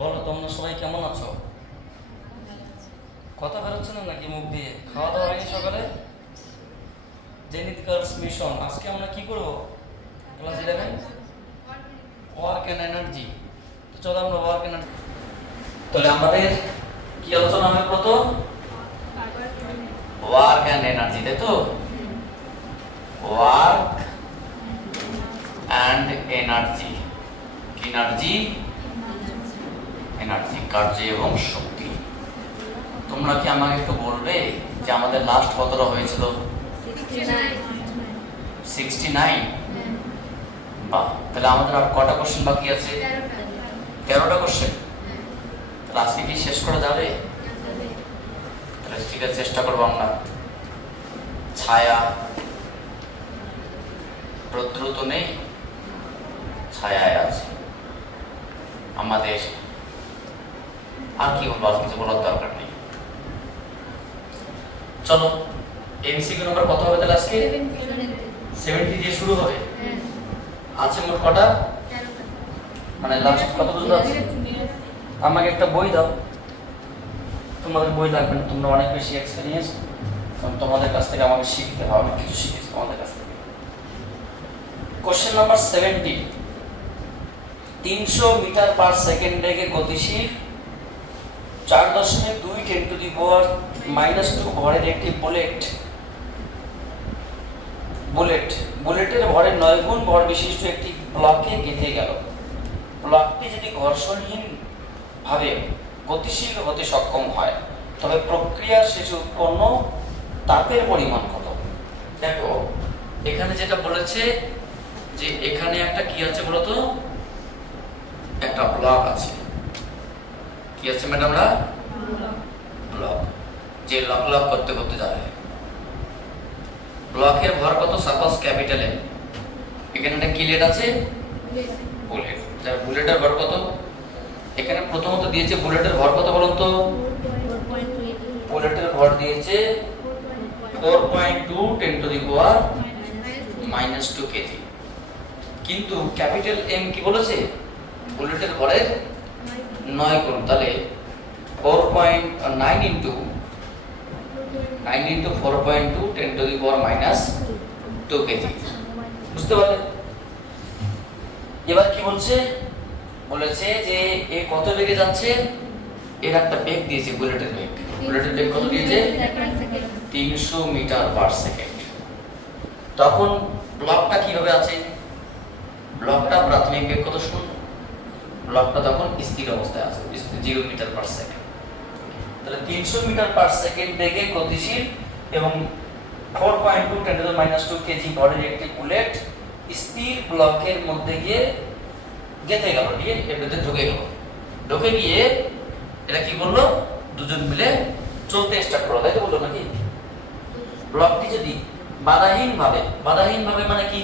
বলো তোমরা সবাই কেমন আছো? কথা বেরোচ্ছে না নাকি মুখ দিয়ে? খাওয়া দাওয়া হয়নি সকালে? জেনিথ গার্লস মিশন আজকে আমরা কি করব? Class 11 work and energy. তো চলো আমরা ওয়ার্ক এনার্জি, তাহলে আমাদের কি আলোচনা হবে? প্রথম ওয়ার্ক অ্যান্ড এনার্জি, তাই তো? Work and energy, energy energy কার্য এবং শক্তি। তোমরা কি আমাকে একটু বলবে যে আমাদের লাস্ট কতটা হয়েছিল? 69। বাহ, তাহলে আমাদের আর কটা কোশ্চেন বাকি আছে? 13টা কোশ্চেন। তাহলে আজকে কি শেষ করা যাবে? তাহলে ঠিক আছে, চেষ্টা করবো আমরা। ছায়া, রৌদ্র তো নেই, ছায়ায় আছে আমাদের। আর কি বলবো, আর কিছু বলার দরকার নেই। চলো এমসিকিউ নাম্বার কত হবে তাহলে আজকে? 70 দিয়ে শুরু হবে। আছে মোট কটা? মানে লাস্ট কত পর্যন্ত আছে? আমাকে একটা বই দাও। তোমাদের বই লাগবে না, তোমরা অনেক বেশি এক্সপেরিয়েন্স, তোমাদের কাছ থেকে আমাকে শিখতে হবে। অনেক কিছু শিখেছি তোমাদের কাছ থেকে। Question number 70। 300 meter per second বেগে গতিশীল 4.2 10 টু দি পাওয়ার -2 ভরের একটি বুলেটের ভরের 9 গুণ ভর বিশিষ্ট একটি ব্লকে গেঁথে গেল। ব্লকটি যদি ঘর্ষণহীন ভাবে গতিশীল হতে সক্ষম হয় তবে প্রক্রিয়ার শেষে উৎপন্ন তাপের পরিমাণ কত? দেখো এখানে যেটা বলেছে যে এখানে একটা কি আছে বলতো? একটা ব্লক আছে। কি আছে ম্যাডামরা? ব্লক। যে লক করতে করতে যাবে। ব্লকের ভর কত? Suppose capital M. এখানে একটা কি লেট আছে? বুলেট। যার বুলেটের ভর কত? এখানে প্রথমত দিয়েছে বুলেটের ভর কত বলুন তো? বুলেটের ভর দিয়েছে 4.2 10 টু দি পাওয়ার -2 কেজি। কিন্তু ক্যাপিটাল এম কি বলেছে? বুলেটের ভরের 9 গুণ। তাহলে 4.9 into 4.2 10 to the power -2 KG. বুঝতে পারলে? এবার কি বলছে? বলেছে যে এ কত বেগে যাচ্ছে? এর একটা বেগ দিয়েছে, বুলেটের বেগ। বুলেটের বেগ কত দিয়েছে? 300 মিটার পার সেকেন্ড। তখন ব্লকটা কিভাবে আছে? ব্লকটা প্রাথমিক বেগ কত? 0। ব্লকটা তখন স্থির অবস্থায় আছে, 0 মিটার পার সেকেন্ড। তাহলে 300 মিটার পার সেকেন্ড বেগে গতিশীল এবং 4.2 10 টু দি -2 কেজি ভরের একটি বুলেট স্থির ব্লকের মধ্যে গিয়ে গেঁথে গেল, দিয়ে এর ভিতরে ঢুকে গেল। ঢুকে গিয়ে এটা কি করলো? দুজন মিলে চলতে স্টার্ট করলো, তাই তো বললো নাকি? ব্লকটি যদি বাধাহীন ভাবে মানে কি?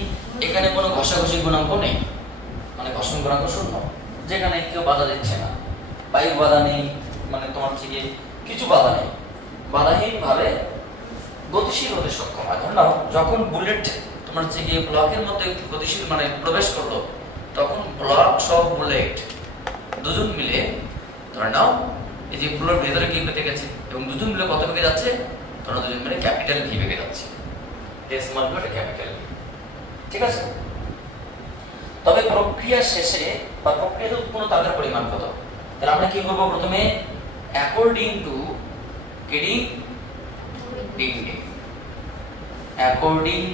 এখানে কোনো ঘষাঘষি গুণাঙ্ক নেই, মানে ঘর্ষণ গুণাঙ্ক 0, যেখানে কেউ বাধা দিচ্ছে না, বায়ু বাধা নেই, মানে তোমার থেকে কিছু বাধা নেই, বাধাহীন ভাবে গতিশীল হতে সক্ষম হয়। ধরো যখন বুলেট তোমার থেকে ব্লকের মধ্যে গতিশীল মানে প্রবেশ করলো, তখন ব্লক সব বুলেট দুজন মিলে ধরে নাও এই যে ব্লকের ভেতরে কি পেতে গেছে এবং দুজন মিলে কত বেগে যাচ্ছে? ধরো দুজন মিলে ক্যাপিটাল ভি বেগে যাচ্ছে, ডেসিমাল ভি ক্যাপিটাল ভি। ঠিক আছে? তবে প্রক্রিয়া শেষে বা প্রক্রিয়াতে উৎপন্ন তাপের পরিমাণ কত? তাহলে আমরা কি করব? প্রথমে অ্যাকর্ডিং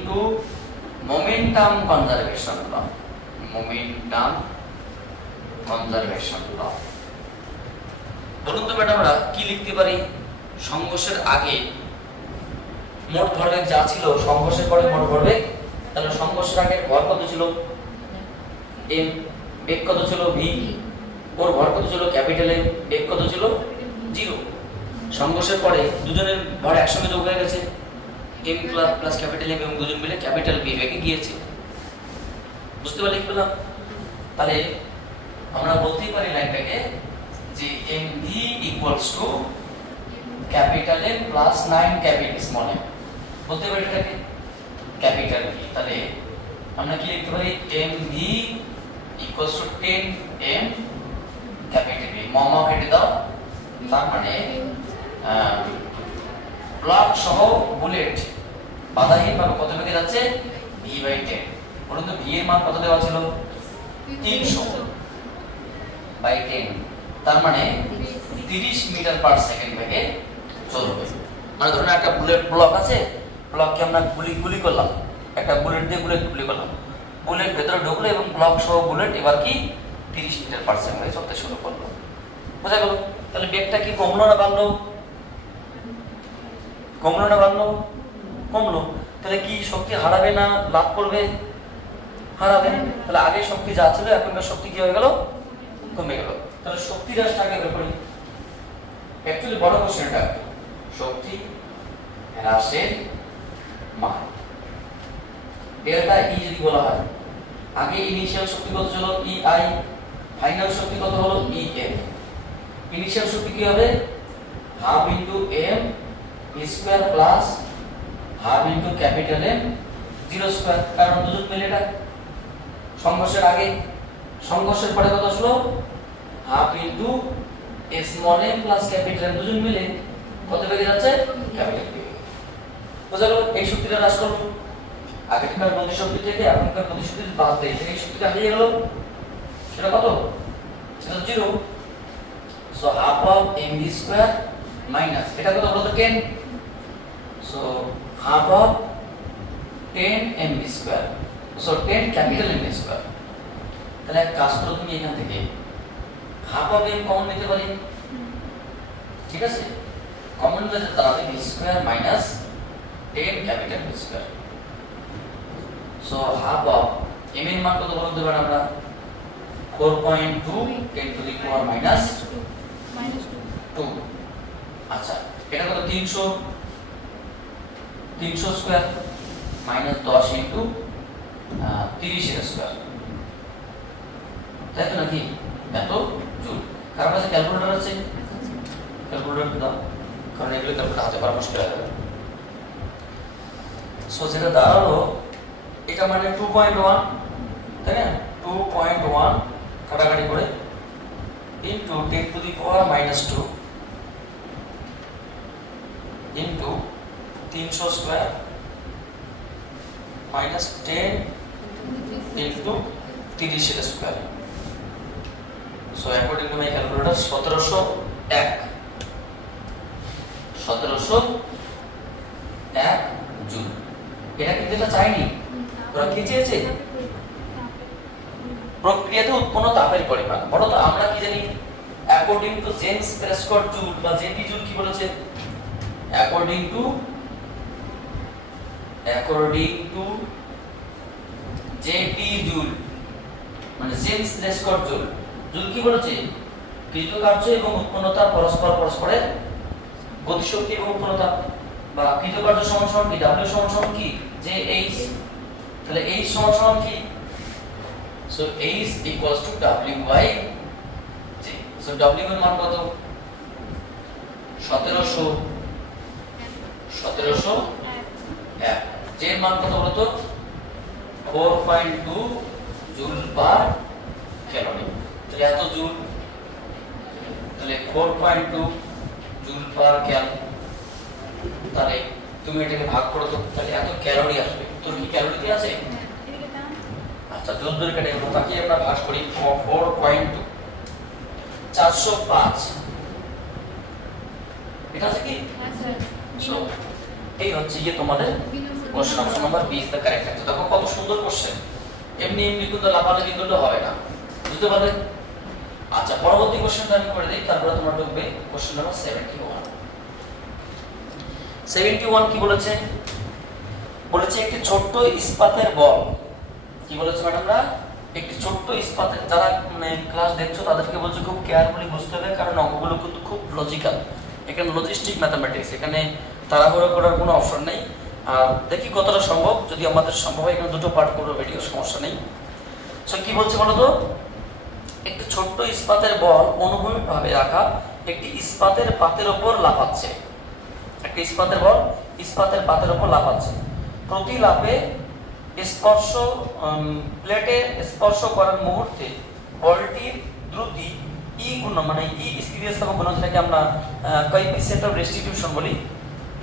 টু মোমেন্টাম কনজারভেশন ল, বলুন তো ম্যাডামরা কি লিখতে পারি? সংঘর্ষের আগে মোট ভরবেগ যা ছিল, সংঘর্ষের পরে মোট ভরবেগ। তাহলে সংঘর্ষের আগে ভর কত ছিল? এম। বেগ কত ছিল? ভি। ওর ভর কত ছিল? Capital M. বেগ কত ছিল? 0। সংঘর্ষের পরে দুজনের ভর একসঙ্গে যোগ হয়ে গেছে, এম প্লাস ক্যাপিটাল এম, এবং দুজন মিলে ক্যাপিটাল বি বেগে গিয়েছে। বুঝতে পারলে কি বললাম? তাহলে আমরা বলতেই পারি লাইনটাকে যে M V equals to capital M plus 9 capital small M. বলতে পারি এটাকে ক্যাপিটাল ভি। তাহলে আমরা কি লিখতে পারি? M V equals to 10 m capital V মম কেটে দাও, তার মানে ব্লক সহ বুলেট বাধাহীন ভাবে কত বেগে যাচ্ছে v/10। বলুন তো v এর মান কত দেওয়া ছিল 300/10, তার মানে 30 মিটার পার সেকেন্ড বেগে চলবে। মানে ধরুন একটা বুলেট ব্লক আছে, ব্লককে আমরা গুলি করলাম, একটা বুলেট দিয়ে গুলি করলাম, বুলেট ভেতরে ঢুকলো এবং ব্লক সহ বুলেট এবার কি 30 মিটার পার সেকেন্ডে চলতে শুরু করলো। বোঝা গেল? তাহলে বেগটা কি কমলো না বাড়লো? কমলো না বাড়লো? কমলো। তাহলে কি শক্তি হারাবে না লাভ করবে? হারাবে। তাহলে আগে শক্তি যা ছিল এখনকার শক্তি কি হয়ে গেল? কমে গেল। তাহলে শক্তি হ্রাসটাকে বের করি। অ্যাকচুয়ালি বড় কোশ্চেনটা শক্তি হ্রাসের মান ডেল্টা ই যদি বলা হয়, আগে ইনিশিয়াল শক্তি কত ছিল EI, ফাইনাল শক্তি কত হলো EF। ইনিশিয়াল শক্তি কি হবে half into m square plus half into capital M zero square, কারণ দুজন মিলে এটা সংঘর্ষের আগে, সংঘর্ষের পরে কত আসলো half into small m plus capital M, দুজন মিলে কত বেগে যাচ্ছে ক্যাপিটাল M। বুঝা গেল? এই শক্তিটা হ্রাস করব। আগেকার গতি শক্তি থেকে এখনকার গতি শক্তি বাদ দেই, এই শক্তিটা হারিয়ে গেল, সেটা কত? সেটা 0। So half of mv square minus এটা কত বলতো 10, so half of 10 mv square, so 10 capital M square. তাহলে এক কাজ করো তুমি এখান থেকে হাফ অফ m কমন নিতে পারি, ঠিক আছে? কমন নিলে দাঁড়াবে v square minus 10 capital M square. So half of m এর মান কত বলতে পারি আমরা 4.2 10 টু দি পাওয়ার মাইনাস 2। আচ্ছা এটা কত 300 স্কয়ার মাইনাস 10 ইনটু 30 এর স্কয়ার, তাই তো নাকি? এত জুল। কার কাছে ক্যালকুলেটর আছে? ক্যালকুলেটর দাও, কারণ এগুলো ক্যালকুলেটর হাতে করা মুশকিল হয়ে যাবে। সো যেটা দাঁড়ালো এটা মানে 2.1, তাই না? 2.1 কাটাকাটি করে into 10 to the power minus 2 into 300 square minus 10 into 30 এর square. So according to my calculator 1701 joule. এটা কিন্তু এটা চাইনি, ওরা কি চেয়েছে? প্রক্রিয়াতে উৎপন্ন তাপের পরিমাণ। বলো তো আমরা কি জানি according to James Prescott joule বা জেটি জুল কি বলেছে? অ্যাকর্ডিং টু জেটি জুল মানে জেমস প্রেসকট জুল, জুল কি বলেছে? কৃতকার্য এবং উৎপন্নতা পরস্পরের গতিশক্তি এবং উৎপন্নতা, বা কৃতকার্য সমান সমান কি W সমান সমান কি JH, তাহলে H সমান সমান কি? So H equals to W by J। So W এর মান কত? 1701। J এর মান কত বলতো? 4.2 জুল পার ক্যালোরি। তাহলে এত জুল, তাহলে 4.2 জুল পার ক্যাল, তাহলে তুমি এটাকে ভাগ করো তো, তাহলে এত ক্যালোরি আসবে। তোর কি ক্যালোরি কি আছে? আচ্ছা জুল ধরে কেটে গেল, তাকে আমরা ভাগ করি 4.2 405। এটা আছে কি? সো এই হচ্ছে যে তোমাদের question option number B is the correct answer. দেখো কত সুন্দর কোশ্চেন, এমনি কিন্তু লাফালাফি করলে হবে না, বুঝতে পারলে? আচ্ছা পরবর্তী কোশ্চেনটা আমি করে দেই, তারপরে তোমরা ঢুকবে কোশ্চেন নাম্বার 71 কি বলেছে? বলেছে একটি ছোট্ট ইস্পাতের বল। কি বলেছে ম্যাডামরা? একটি ছোট্ট ইস্পাতের, যারা ক্লাস দেখছো তাদেরকে বলছে খুব কেয়ারফুলি বুঝতে হবে, কারণ অঙ্কগুলো কিন্তু খুব লজিক্যাল, এখানে লজিস্টিক ম্যাথমেটিক্স, এখানে তাড়াহুড়ো করার কোনো অপশন নেই। আর দেখি কতটা সম্ভব, যদি আমাদের সম্ভব হয় এখানে দুটো পার্ট করবো ভিডিও, সমস্যা নেই। সো কি বলছে বলো তো? একটি ছোট্ট ইস্পাতের বল অনুভূমিকভাবে রাখা একটি ইস্পাতের পাতের উপর লাফাচ্ছে। একটা ইস্পাতের বল ইস্পাতের পাতের উপর লাফাচ্ছে। প্রতি লাফে প্লেটে স্পর্শ করার মুহূর্তে বলটির দ্রুতি ই গুণন মানে ই স্থিতিস্থাপক গুণাঙ্ক যেটাকে আমরা কোএফিসিয়েন্ট অফ রেস্টিটিউশন বলি,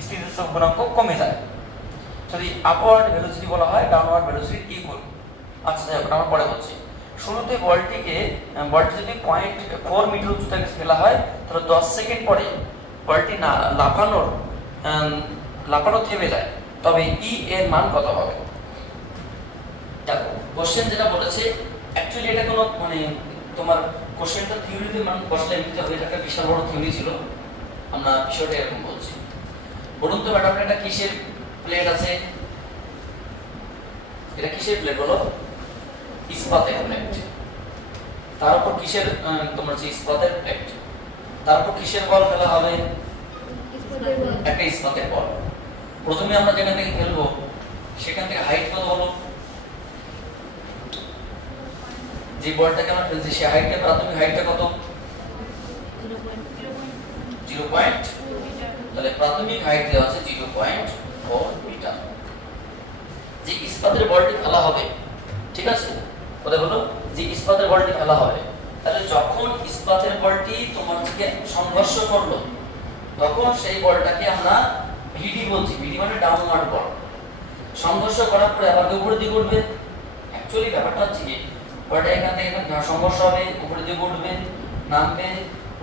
স্থিতিস্থাপক গুণাঙ্ক কমে যায় যদি আপওয়ার্ড ভেলোসিটি বলা হয় ডাউনওয়ার্ড ভেলোসিটি ইকুয়াল। আচ্ছা যাই হোক, আমরা পরে বলছি। শুরুতে বলটি যদি 0.4 মিটার উচ্চতা থেকে ফেলা হয় তাহলে 10 সেকেন্ড পরে বলটি না লাফানো থেমে যায়, তবে ই এর মান কত হবে? দেখো কোশ্চেন যেটা বলেছে অ্যাকচুয়ালি এটা কোনো মানে তোমার কোশ্চেনটা থিওরিতে মান বসলে এমনিতে হবে, এটা একটা বিশাল বড় থিওরি ছিল। আমরা বিষয়টা এরকম বলছি, বলুন তো ম্যাডাম এটা কিসের প্লেট আছে? এটা কিসের প্লেট বলো? ইস্পাতের প্লেট। তার উপর কিসের তোমার যে ইস্পাতের প্লেট, তার উপর কিসের বল ফেলা হবে? একটা ইস্পাতের বল। প্রথমে আমরা যেখান থেকে ফেলবো সেখান থেকে হাইট কত বলো? যে বলটাকে আমরা ফেলছি সে হাইটটা, প্রাথমিক হাইটটা কত? 0. তাহলে প্রাথমিক হাইট দেওয়া আছে 0.4 মিটার। যে ইস্পাতের বলটি ফেলা হবে, ঠিক আছে, কথা বলো, যে ইস্পাতের বলটি ফেলা হবে, তাহলে যখন ইস্পাতের বলটি তোমার থেকে সংঘর্ষ করলো তখন সেই বলটাকে আমরা ভিডি বলছি। ভিডি মানে ডাউনওয়ার্ড বল। সংঘর্ষ করার পরে আবার উপরের দিকে উঠবে। অ্যাকচুয়ালি ব্যাপারটা হচ্ছে কি, বলটা এখান থেকে এখানে সংঘর্ষ হবে, উপরের দিকে উঠবে, নামবে,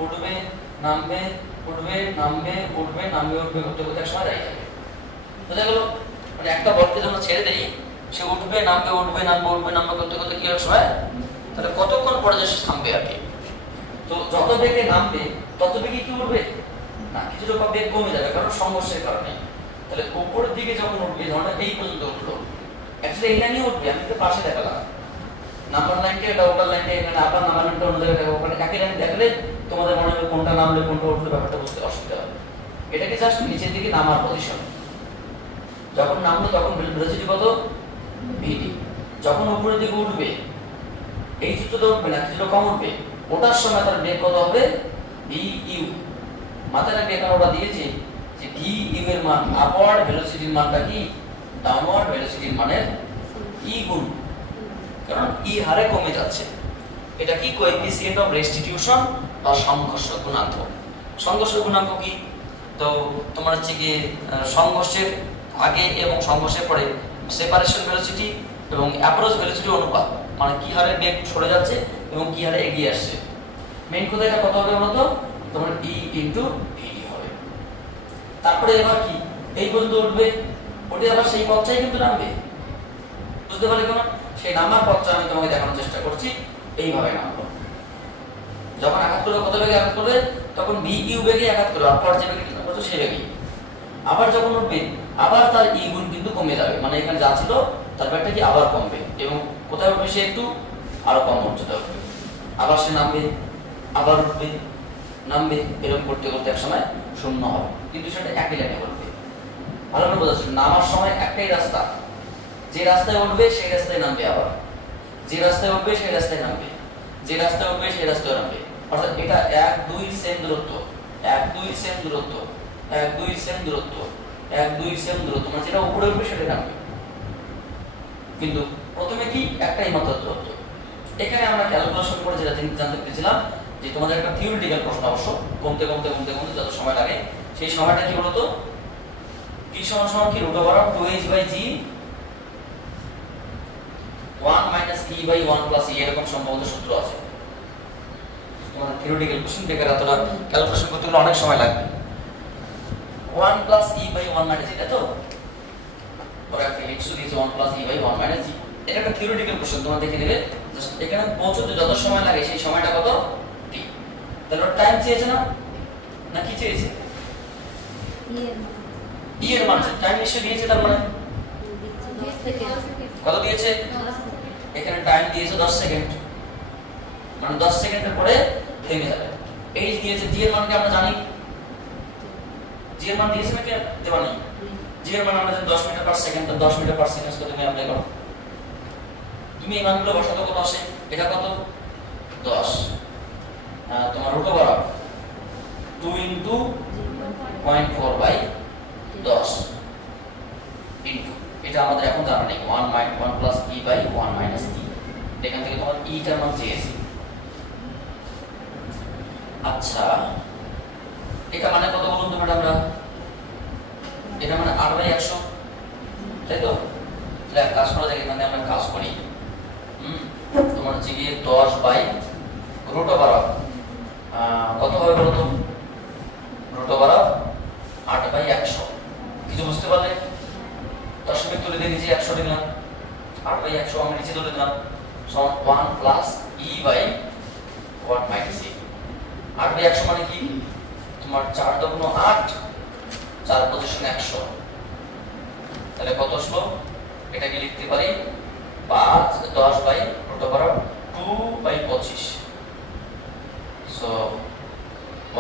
উঠবে, নামবে, উঠবে, নামবে, উঠবে, নামবে, উঠবে করতে করতে এক সময় দাঁড়িয়ে যাবে। বুঝা গেল? মানে একটা বলকে যখন ছেড়ে দেই সে উঠবে, নামবে, উঠবে, নামবে, উঠবে, নামবে করতে করতে কি এক সময়, তাহলে কতক্ষণ পরে যে সে থামবে আর কি। তো যত বেগে নামবে তত বেগে কি উঠবে না, কিছু রকম বেগ কমে যাবে কারণ সংঘর্ষের কারণে। তাহলে উপরের দিকে যখন উঠবে, ধরো এই পর্যন্ত উঠলো, অ্যাকচুয়ালি এই লাইনে উঠবে, আমি তো পাশে দেখালাম নাম্বার লাইনটা, এটা ওটার লাইনটা, এখানে আবার নাম্বার লাইনটা অন্য জায়গায় দেখাবো, ওখানে একই লাইন দেখলে তোমাদের মনে হবে কোনটা নামলে কোনটা উঠলে ব্যাপারটা বুঝতে অসুবিধা হবে। এটাকে জাস্ট নিচের দিকে নামার পজিশন। যখন নামলো তখন ভেলোসিটি কত? ভিডি। যখন উপরের দিকে উঠবে, এই চিত্রটা উঠবে না, কিছুটা কম উঠবে, ওটার সময় তার বেগ কত হবে? V U. মাথায় রাখবে এখানে ওটা দিয়েছে যে ভি ইউ এর মান আপওয়ার্ড ভেলোসিটির মানটা কি ডাউনওয়ার্ড ভেলোসিটির মানের ই গুণ, কারণ ই হারে কমে যাচ্ছে। এটা কি কোএফিসিয়েন্ট অফ রেস্টিটিউশন বা সংঘর্ষ গুণাঙ্ক। সংঘর্ষ গুণাঙ্ক কি? তো তোমার হচ্ছে কি সংঘর্ষের আগে এবং সংঘর্ষের পরে সেপারেশন ভেলোসিটি এবং অ্যাপ্রোচ ভেলোসিটি অনুপাত, মানে কি হারে বেগ সরে যাচ্ছে এবং কি হারে এগিয়ে আসছে। মেইন কথা এটা কত হবে বলতো? তোমার ই ইনটু ভিডি হবে। তারপরে এবার কি এই পর্যন্ত উঠবে, ওটা আবার সেই পথটাই কিন্তু নামবে। বুঝতে পারলে কেন? সেই নামার পথটা আমি তোমাকে দেখানোর চেষ্টা করছি। এইভাবে নামলো, যখন আঘাত করবে কত বেগে আঘাত করবে, তখন ভি ইউ বেগে আঘাত করবে, আপওয়ার্ড যে বেগে করছো সেই বেগে। আবার যখন উঠবে আবার তার ই গুণ কিন্তু কমে যাবে, মানে এখানে যা ছিল তার বেগটা কি আবার কমবে, এবং কোথায় উঠবে সে একটু আরো কম উচ্চতা উঠবে, আবার সে নামবে, আবার উঠবে, নামবে, এরকম করতে করতে এক সময় শূন্য হবে, কিন্তু সেটা একই লাইনে উঠবে। ভালো করে বোঝা যাচ্ছে, নামার সময় একটাই রাস্তা, যে রাস্তায় উঠবে সেই রাস্তায় নামবে, আবার যে রাস্তায় উঠবে সেই রাস্তায় নামবে, যে রাস্তায় উঠবে সেই রাস্তায় নামবে। অর্থাৎ এটা 1-2 সেম দূরত্ব, 1-2 সেম দূরত্ব, 1-2 সেম দূরত্ব, 1-2 সেম দূরত্ব, মানে যেটা উপরে উঠবে সেটা নামবে। কিন্তু প্রথমে কি একটাই মাত্র দূরত্ব। এখানে আমরা ক্যালকুলেশন করে যেটা জানতে পেরেছিলাম যে তোমাদের একটা থিওরিটিক্যাল প্রশ্ন, অবশ্য কমতে কমতে কমতে কমতে যত সময় লাগে সেই সময়টা কি বলতো, t সমান সমান কি root over of 2h/g 1 - e/1 + e, এরকম সম্ভবত সূত্র আছে। তোমাদের থিওরিটিক্যাল কোশ্চেন বেকার এতটা ক্যালকুলেশন করতে গেলে অনেক সময় লাগবে। 1 + e/1 - এটা তো ওরা একটা লিখছো দিয়েছে 1 + e/1 - g, এটা একটা থিওরিটিক্যাল কোশ্চেন, তোমরা দেখে দিলে এখানে পৌঁছতে যত সময় লাগে সেই সময়টা কত? t। তাহলে ওর টাইম চেয়েছে না, না কি চেয়েছে? e এর মান টাইম এসে দিয়েছে, তার মানে কত দিয়েছে? এখানে টাইম দিয়েছে 10 সেকেন্ড, মানে 10 সেকেন্ডের পরে থেমে যাবে। h দিয়েছে, g এর মান কি আমরা জানি? g এর মান দিয়েছে নাকি দেওয়া নেই? g এর মান আমরা জানি 10 মিটার পার সেকেন্ড, তো 10 মিটার পার সেকেন্ড কত তুমি অ্যাপ্লাই করো, তুমি এই মানগুলো বসাতে কত আসে? এটা কত? 10, তোমার রুট ওভার অফ 2 * 0.4/10 ইনটু, এটা আমাদের এখন জানা নেই, 1 + e/1 - e। এখান থেকে তোমার e টার মান চেয়েছি, আচ্ছা এটা মানে কত বলুন তো ম্যাডামরা? এটা মানে 8/100, তাই তো? তাহলে এক কাজ করা যায়, এখানে আমরা কাজ করি। তোমার হচ্ছে গিয়ে 10/√, কত হবে বলো তো? √8/100। কিছু বুঝতে পারলে? দশমিক তুলে দিয়ে নিচে 100 লিখলাম, 8/100 আমি নিচে তুলে দিলাম, সমান 1 প্লাস e/1 মাইনাস e। 8/100 মানে কি? তোমার 4 × 8, 4 × 100। তাহলে কত আসলো? এটাকে লিখতে পারি 10/√2/25। So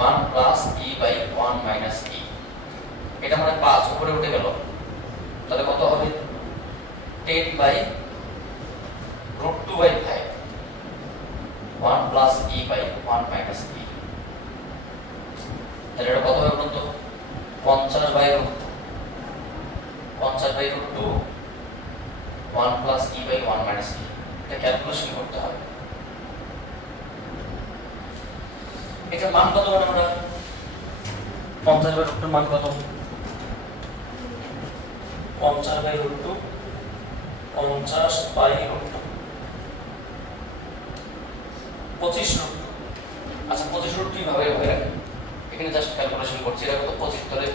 1 plus e/1 minus e। এটা মানে 5 উপরে উঠে গেল, তাহলে কত হবে? 10/√2/5, 1 প্লাস e/1 মাইনাস e। তাহলে এটা কত হবে বলুন তো? 50/√2, 50/√2, 1 প্লাস e/1 মাইনাস e। এটা ক্যালকুলেশন করতে হবে। এটার মান কত মানে আমরা 50/√2 মান কত? 50/√2, 50/√2, 25√2। আচ্ছা 25√2 ভাবে হয়ে রাখে, এখানে জাস্ট ক্যালকুলেশন করছি। এটা কত? 25। তাহলে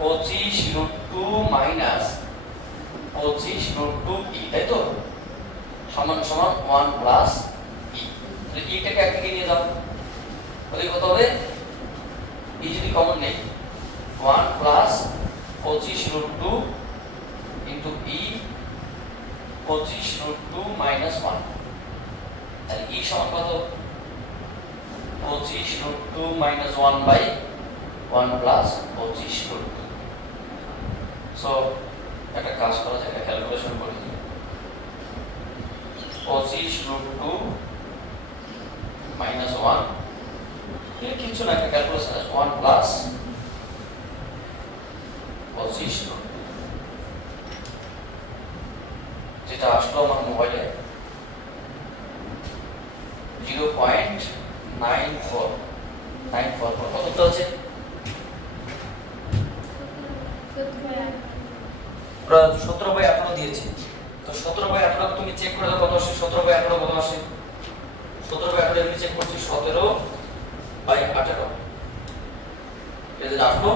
25√2 মাইনাস 25√2e, তাই তো? সমান সমান 1 প্লাস e। তাহলে এটাকে একদিকে নিয়ে যাও, তাহলে কত হবে? e যদি কমন নেই, 1 প্লাস 25√2 ইনটু e 25√2 মাইনাস 1। তাহলে e সমান কত? 25√2 মাইনাস 1/1 প্লাস 25√2। সো একটা কাজ করা যায়, একটা ক্যালকুলেশন করি। 25√2 মাইনাস 1, এটা কিছু না, একটা ক্যালকুলেশন আছে। 1 প্লাস 25√2, যেটা আসলো আমার মোবাইলে 0.94 কতটা আছে? 17/18 দিয়েছে। তো 17/18 তুমি চেক করে দাও কত আসে। 17/18 কত আসে? 17/18 আমি চেক করছি 17/18, এটা আসলো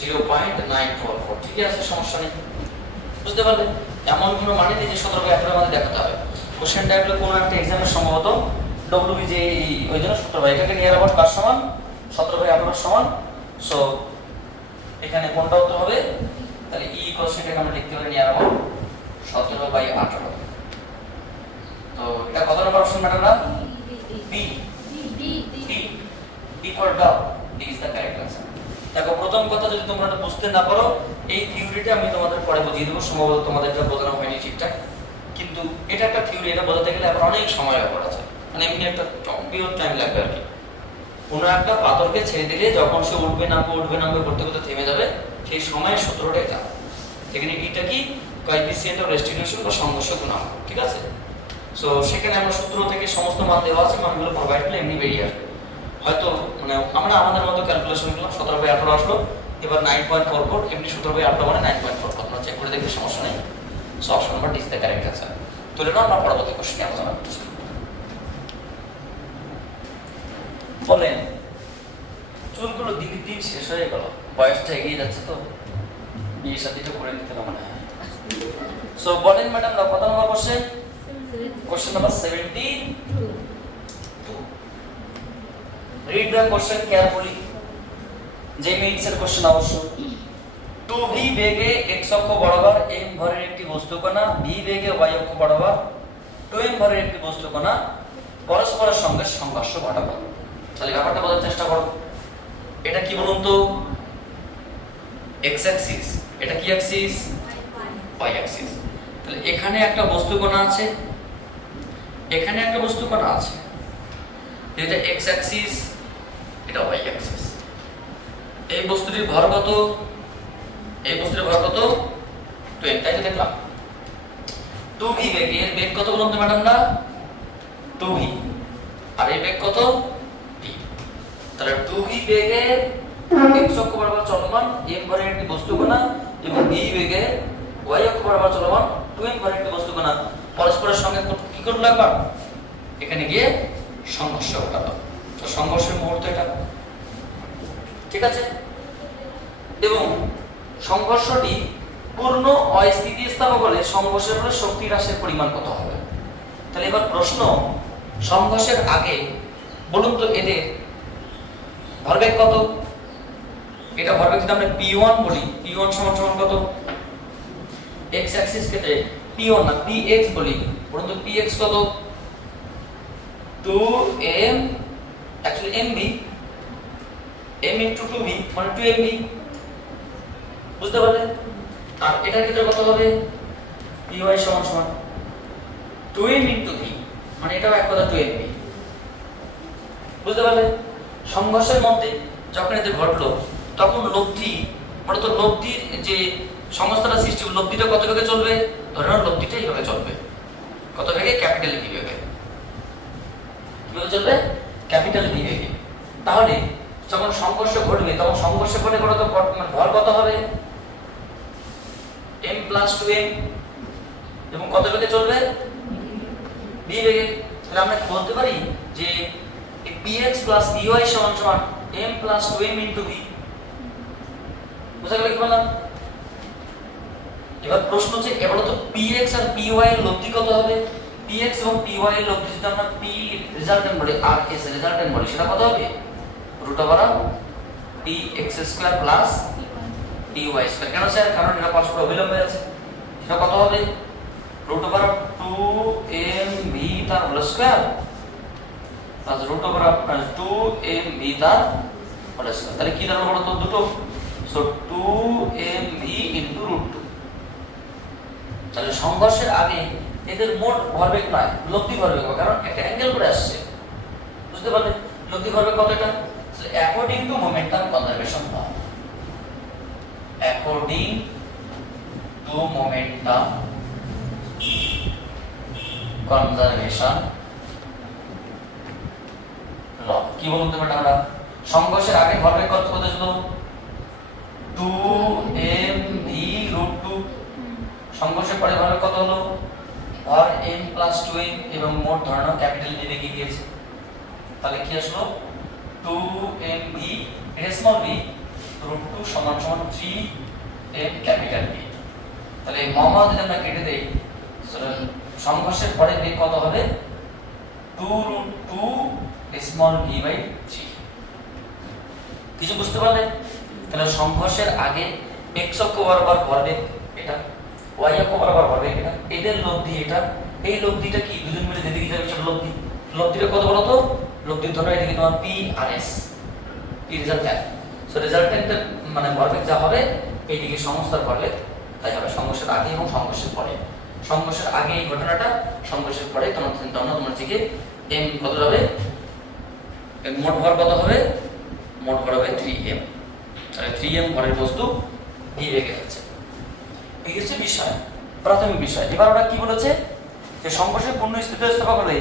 0.944। ঠিক আছে, সমস্যা নেই, বুঝতে পারলে? এমন কোনো মানে নেই যে 17/18 আমাদের দেখাতে হবে। কোশ্চেন টাইপের কোনো একটা এক্সামের সম্ভবত ডব্লিউবিজে ওই জন্য 17 এটাকে নিয়ে আবার কার সমান? 17/18 সমান। সো এখানে কোনটা উত্তর হবে? তাহলে ই কোশ্চেনটাকে আমরা লিখতে পারি নিয়ে আবার 17/18। তো এটা কত নম্বর অপশন ম্যাডামরা? বি। ডি ফর ডাব, D is the correct answer. দেখো প্রথম কথা, যদি তোমরা বুঝতে না পারো, এই থিওরিটা আমি তোমাদের পরে বুঝিয়ে দেবো। সম্ভবত তোমাদের এটা বোঝানো হয়নি ঠিকঠাক, কিন্তু এটা একটা থিওরি, এটা বোঝাতে গেলে আবার অনেক সময় ব্যাপার আছে, মানে এমনি একটা পিরিয়ড টাইম লাগবে আর কি। কোনো একটা পাথরকে ছেড়ে দিলে যখন সে উঠবে নামবে করতে করতে থেমে যাবে, সেই সময়ের সূত্রটা এটা। এখানে এটা কি? কোএফিসিয়েন্ট অফ রেস্টিটিউশন বা সংঘর্ষ গুণাঙ্ক, ঠিক আছে? সো সেখানে আমরা সূত্র থেকে সমস্ত মান দেওয়া আছে, মানগুলো প্রোভাইড করলে এমনি বেরিয়ে আসবে। হয়তো মানে আমরা আমাদের মতো ক্যালকুলেশন করলাম, 17/18 আসলো, এবার 9.44, এমনি 17/18 মানে 9.44, তোমরা চেক করে দেখবে, সমস্যা নেই। So option number D is the correct answer. তুলে নাও, আমরা পরবর্তী কোশ্চেনে আলোচনা করছি। বলেন, চুলগুলো দিন দিন শেষ হয়ে গেল, বয়সটা এগিয়ে যাচ্ছে, তো বিয়ে শাদীটা করে নিতে হবে মনে হয়। সো বলেন ম্যাডাম, কত নম্বর question? Question number 72। Read the question carefully. যে মিনিটসের কোশ্চেন অবশ্য। 2v বেগে x অক্ষ বরাবর m ভরের একটি বস্তুকণা v বেগে y অক্ষ বরাবর 2m ভরের একটি বস্তুকণা পরস্পরের সঙ্গে সংঘর্ষ ঘটাবে। তাহলে ব্যাপারটা বোঝার চেষ্টা করো। এটা কি বলুন তো? x Axis. এটা কি অ্যাক্সিস? y Axis. তাহলে এখানে একটা বস্তুকণা আছে, এখানে একটা বস্তুকণা আছে। এটা x অ্যাক্সিস, এটা y অ্যাক্সিস। এই বস্তুটির ভর কত? এই বস্তুটির ভর কত? 2m, তাই তো দেখলাম। 2v বেগে এর বেগ কত বলুন তো ম্যাডাম না? 2v। আর এই বেগ কত? v। তাহলে 2v বেগে x অক্ষ বরাবর চলমান m ভরের একটি বস্তু কণা এবং v বেগে y অক্ষ বরাবর চলমান 2m ভরের একটি বস্তু কণা পরস্পরের সঙ্গে কি করলো একবার এখানে গিয়ে সংঘর্ষ ঘটালো। তো সংঘর্ষের মুহূর্ত এটা, ঠিক আছে। এবং সংঘর্ষটি পূর্ণ অস্থিতিস্থাপক হলে সংঘর্ষের ফলে শক্তি হ্রাসের পরিমাণ কত হবে? তাহলে এবার প্রশ্ন, সংঘর্ষের আগে বলুন তো এদের ভরবেগ কত? এটা ভরবেগ যদি আমরা p1 বলি, p1 সমান সমান কত? x অ্যাক্সিস ক্ষেত্রে p1 না px বলি, বলুন তো px কত? 2m actually mv, m into 2v মানে 2mv, বুঝতে পারলে? আর এটার ক্ষেত্রে কত হবে? py সমান সমান 2m into v মানে এটাও এক কথা 2mv, বুঝতে পারলে? সংঘর্ষের মধ্যে যখন এদের ঘটলো তখন লব্ধি, মূলত লব্ধির যে সমস্যাটা সৃষ্টি, লব্ধিটা কত বেগে চলবে? ধরে নাও লব্ধিটা এইভাবে চলবে, কত বেগে? ক্যাপিটাল ভি বেগে। কিভাবে চলবে? ক্যাপিটাল ভি বেগে। তাহলে যখন সংঘর্ষ ঘটবে তখন সংঘর্ষ ঘটে কত ভর কত হবে? m + 2m, এবং কত বেগে চলবে? v বেগে। তাহলে আমরা বলতে পারি যে px + py সমান সমান m + 2m * v। বুঝা গেল কি বললাম? এবার প্রশ্ন হচ্ছে এবার তো px আর py এর লব্ধি কত হবে? px এবং py এর লব্ধি যদি আমরা p রেজাল্টেন্ট বলি আর s রেজাল্টেন্ট বলি, সেটা কত হবে? √px² + py²। কেন স্যার? কারণ এটা পরস্পর অবিলম্বে আছে। সেটা কত হবে? √2mv তার হোল স্কয়ার প্লাস √2mv তার হোল স্কয়ার। তাহলে কি দাঁড়ালো বলো তো? দুটো, সো 2mv * √2। তাহলে সংঘর্ষের আগে এদের মোট ভরবেগ নয়, লব্ধি ভরবেগ, কারণ একটা অ্যাঙ্গেল করে আসছে, বুঝতে পারলে? লব্ধি ভরবেগ কত এটা? According to momentum conservation law, according to momentum conservation law. কি বলুন তো ম্যাডাম? আমরা সংঘর্ষের আগে ভরবেগ কত কত ছিল? 2mv √2। সংঘর্ষের পরে ভরবেগ কত হলো? ভর m + 2m, এবং মোট ধরানো ক্যাপিটাল ভি বেগে গিয়েছে। তাহলে কি আসলো? 2mv স্মল v √2 সমান সমান 3m ক্যাপিটাল ভি। তাহলে মমা যদি আমরা কেটে দেই, সংঘর্ষের পরে বেগ কত হবে? 2√2 স্মল v/3। কিছু বুঝতে পারলে? তাহলে সংঘর্ষের আগে x অক্ষ বরাবর ভরবেগ এটা, y অক্ষ বরাবর ভরবেগ এটা, এদের লব্ধি এটা, এই লব্ধিটা কি দুজন মিলে যেদিকে যাবে সেটা লব্ধি। লব্ধিটা কত বলো তো? লব্ধির ধরো এদিকে তোমার p আর s, p রেজাল্টেন্ট। সো রেজাল্টেন্টের মানে ভরবেগ যা হবে এইদিকে সমস্তার ভরবেগ তাই হবে সংঘর্ষের আগে এবং সংঘর্ষের পরে। সংঘর্ষের আগে এই ঘটনাটা, সংঘর্ষের পরে তোমার দিকে m কত হবে? মোট ভর কত হবে? মোট ভর হবে 3m। তাহলে 3m ভরের বস্তু v বেগে যাচ্ছে। এই হচ্ছে বিষয়, প্রাথমিক বিষয়। এবার ওরা কি বলেছে যে সংঘর্ষের পূর্ণ স্থিতিস্থাপক হলে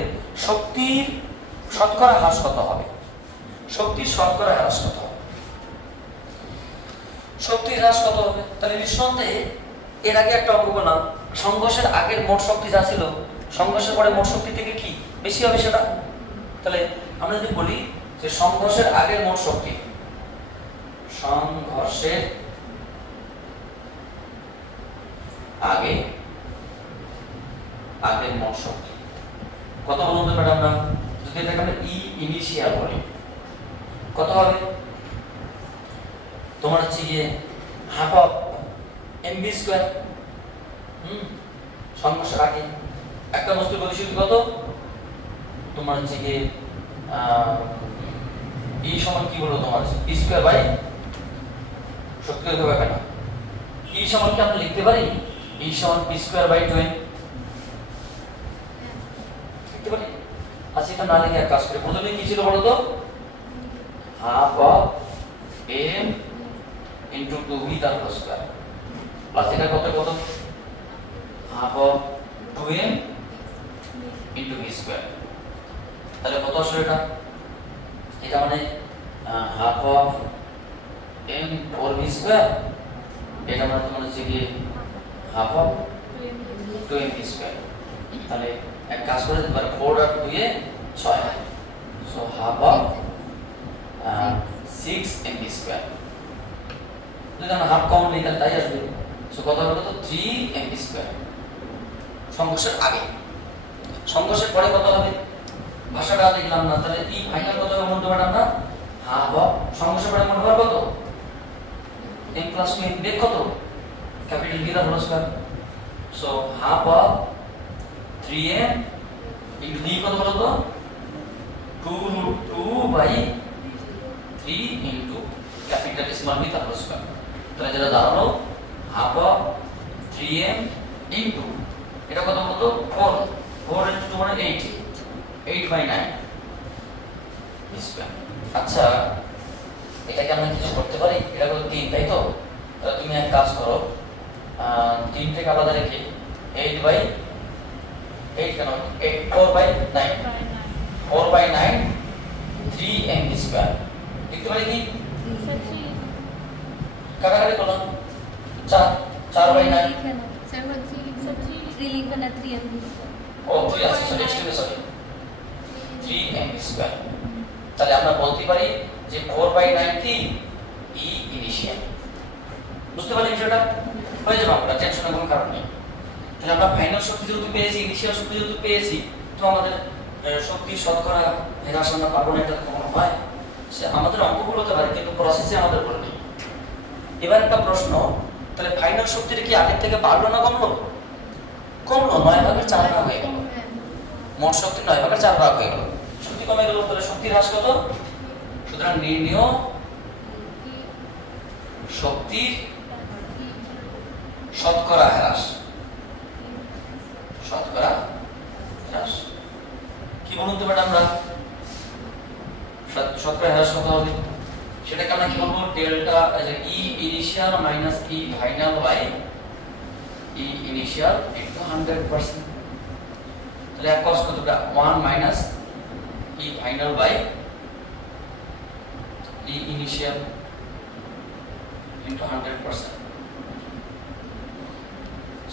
শক্তির শতকরা হ্রাস কত হবে? শক্তির শতকরা হ্রাস কত হবে? শক্তির হ্রাস কত হবে? তাহলে নিঃসন্দেহে এর আগে একটা অঙ্ক করলাম, সংঘর্ষের আগের মোট শক্তি যা ছিল সংঘর্ষের পরে মোট শক্তি থেকে কি বেশি হবে সেটা। তাহলে আমরা যদি বলি যে সংঘর্ষের আগের মোট শক্তি, সংঘর্ষের আগে আগের মোট শক্তি কত বলুন তো ম্যাডাম? আমরা যদি এটাকে আমরা ই ইনিশিয়াল বলি, কত হবে? তোমার হচ্ছে গিয়ে হাফ অফ mv²। সংঘর্ষের আগে একটা বস্তুর গতিশীল কত? তোমার হচ্ছে গিয়ে ই সমান কি বলবো তোমার p² বাই শক্তি হতে পারবে না। ই সমান কি আমরা লিখতে পারি? ই সমান p² বাই 2m লিখতে পারি। আচ্ছা, এটা না লিখে এক কাজ করে, প্রথমে কি ছিল বলো তো? Half of m into 2v তার হোল স্কয়ার প্লাস এটা কত কত? Half of 2m into v²। তাহলে কত আসলে এটা? এটা মানে half of m 4b square, এটা মানে তোমার হচ্ছে কি হাফ অফ 2mb স্কয়ার। তাহলে এক কাজ করে দিতে পারে 4 আর 2 এ 6 হয়, so half of 6mb square. যদি আমরা হাফ কমন নিই তাহলে তাই আসবে, সো কত হলো তো 3mb স্কয়ার সংঘর্ষের আগে। সংঘর্ষের পরে কত হবে ভাষাটা দেখলাম না, তাহলে এই ফাইনাল কত হবে মনে করতে আমরা হাফ অফ সংঘর্ষের পরে মনে করব কত m + 2m বেগ কত capital B the whole square, so half of 3m into d কত হলো তো 2√2/3 into capital small B the whole square. তাহলে যেটা দাঁড়ালো হাফ অফ 3m ইনটু এটা কত হলো তো 4 into 2 মানে 8/9 স্কয়ার। আচ্ছা এটাকে আমরা কিছু করতে পারি, এটা হলো 3 তাই তো, তাহলে তুমি এক কাজ করো 3 থেকে আলাদা রেখে 8/8 কেন 4/9 3mb স্কয়ার লিখতে পারি কি কাটাকাটি করলাম 4/9 ও 3 আছে, সরি 3mb স্কয়ার। তাহলে আমরা বলতে পারি যে 4/9 কি ই ইনিশিয়াল। বুঝতে পারলে বিষয়টা হয়ে যাবে, আমরা টেনশনের কোনো কারণ নেই। তাহলে আমরা ফাইনাল শক্তি যেহেতু পেয়েছি, ইনিশিয়াল শক্তি যেহেতু পেয়েছি, তো আমাদের শক্তি শতকরা হ্রাস আমরা পাবো না, এটা কখনো হয় সে আমাদের অঙ্কগুলো হতে পারে কিন্তু প্রসেসে আমাদের বলে নেই। এবার একটা প্রশ্ন, তাহলে ফাইনাল শক্তিটা কি আগের থেকে বাড়লো না কমলো? কমলো, 9/4 হয়ে গেল, মোট শক্তি 9/4 হয়ে গেল, শক্তি কমে গেল, তাহলে শক্তির হ্রাস কত? সুতরাং নির্ণীয় শক্তির শতকরা হ্রাস, শতকরা হ্রাস কি বলতে পারি আমরা? শতকরা হ্রাস কত হবে সেটাকে আমরা কি বলবো? Delta E initial minus E final by E initial into 100%। তাহলে এক কস কতটা 1 minus E final by E initial into 100%।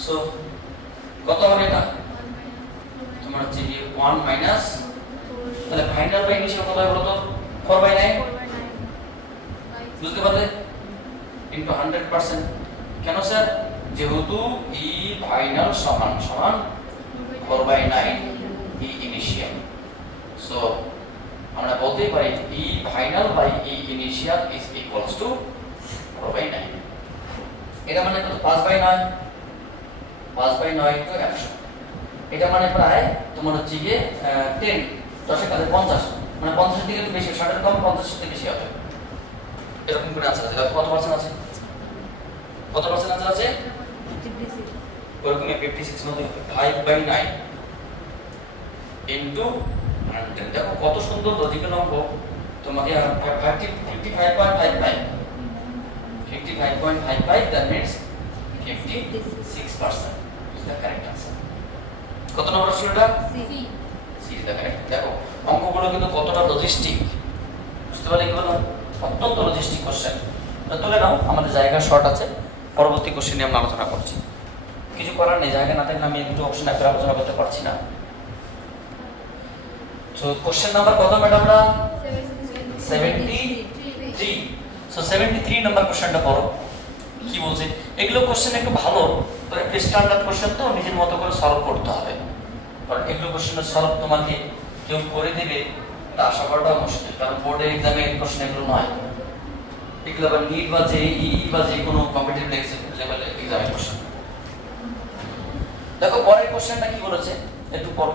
So কত হবে এটা তোমার হচ্ছে কি 1 মাইনাস, তাহলে ফাইনাল বাই ইনিশিয়াল কত হবে বলো তো 4/9, বুঝতে পারলে, ইনটু 100%। কেন স্যার? যেহেতু ই ফাইনাল সমান 4/9 ই ইনিশিয়াল, সো আমরা বলতেই পারি E final by E initial is equals to 4/9। এটা মানে কত? 5/9 * 100। এটা মানে প্রায় তোমার হচ্ছে গিয়ে 10 10 এর কাছে 50, মানে 50 এর থেকে একটু বেশি, 60 এর কম 50 এর থেকে বেশি হবে, এরকম করে আনসার আছে। কত পার্সেন্ট আছে? কত পার্সেন্ট আনসার আছে? 56 ওরকম 56 মধ্যে 5/9 ইনটু 100। দেখো কত সুন্দর লজিক্যাল অঙ্ক। তোমাকে 55.55 that means 56% is the correct answer. কত নম্বর ছিল এটা? C is the correct. দেখো অঙ্কগুলো কিন্তু কতটা লজিস্টিক, বুঝতে পারলে কি বললাম? অত্যন্ত লজিস্টিক কোশ্চেন। তুলে নাও, আমাদের জায়গা শর্ট আছে, পরবর্তী কোশ্চেন নিয়ে আমরা আলোচনা করছি। কিছু করার নেই, জায়গা না থাকলে আমি দুটো অপশন একবার আলোচনা করতে পারছি না। সো কোশ্চেন নাম্বার কত ম্যাডামরা? 73। সো 73 নাম্বার কোশ্চেনটা পড়ো কি বলছে। এগুলো কোশ্চেন একটু ভালো করে, একটু স্ট্যান্ডার্ড কোশ্চেন, তো নিজের মতো করে সলভ করতে হবে, কারণ এগুলো কোশ্চেনের সলভ তোমাকে কেউ করে দেবে এটা আশা করাটাও মুশকিল, কারণ বোর্ডের এক্সামে এই কোশ্চেন এগুলো নয়। এগুলো আবার নিট বা জেইই বা যে কোনো কম্পিটিটিভ লেভেলের এক্সামের কোশ্চেন। দেখো পরের কোশ্চেনটা কি বলেছে একটু পড়ো।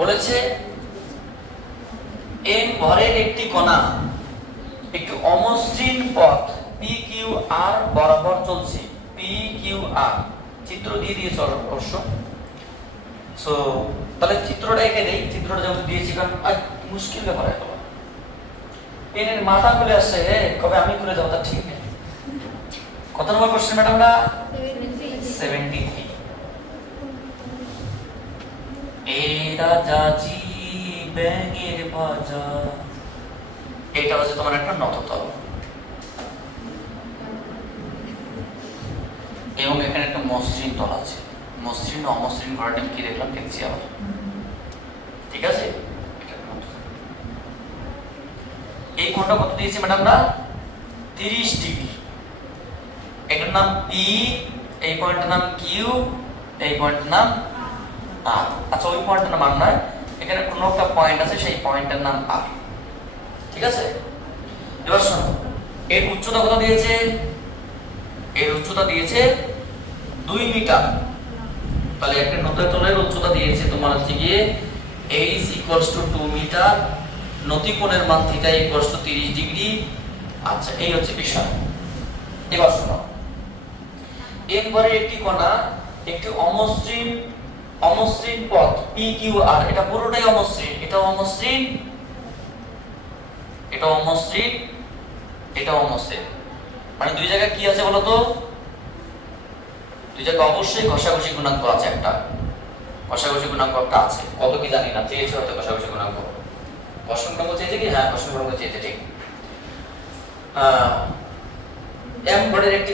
বলেছে n ভরের একটি কণা একটি অমসৃণ পথ PQR বরাবর চলছে। PQR চিত্র দিয়ে দিয়েছে অবশ্য। সো তাহলে চিত্রটা এঁকে দেই, চিত্রটা যেমন দিয়েছি, কারণ মুশকিল ব্যাপার এটা। পেনের মাথা খুলে আসছে, কবে আমি খুলে যাবো তার ঠিক নেই। কত নম্বর কোশ্চেন ম্যাডামরা? 73। এ রাজা জীব ব্যাঙের বাজার। এটা হচ্ছে তোমার একটা নততল, এবং এখানে একটা মসৃণ তল আছে। মসৃণ অমসৃণ করাটা কি দেখলাম, দেখছি আবার, ঠিক আছে। এই কোণটা কত দিয়েছি ম্যাডামরা? 30 ডিগ্রি। এটার নাম পি, এই পয়েন্টের নাম কিউ, এই পয়েন্টের নাম আর। আচ্ছা, ওই পয়েন্টের নাম আর নয়, এখানে কোনো একটা পয়েন্ট আছে, সেই পয়েন্টের নাম আর, ঠিক আছে। এবার শোনো, এর উচ্চতা কত দিয়েছে? এর উচ্চতা দিয়েছে 2 মিটার। তাহলে একটা নততলের উচ্চতা দিয়েছে তোমার হচ্ছে গিয়ে h = 2 মিটার, নতিকোণের মান থিটা = 30 ডিগ্রি। আচ্ছা, এই হচ্ছে বিষয়। এবার শোনো, এরপরে একটি কণা একটি অমসৃণ পথ PQR, এটা পুরোটাই অমসৃণ, এটাও অমসৃণ, এটাও অমসৃণ, এটাও অমসৃণ। মানে দুই জায়গায় কি আছে বলো তো? দুই জায়গায় অবশ্যই ঘষাঘষি গুণাঙ্ক আছে, একটা ঘষাঘষি গুণাঙ্ক একটা আছে। কত কি জানি না, চেয়েছে হয়তো ঘষাঘষি গুণাঙ্ক। ঘর্ষণ গুণাঙ্ক চেয়েছে কি? হ্যাঁ, ঘর্ষণ গুণাঙ্ক চেয়েছে, ঠিক। m ভরের একটি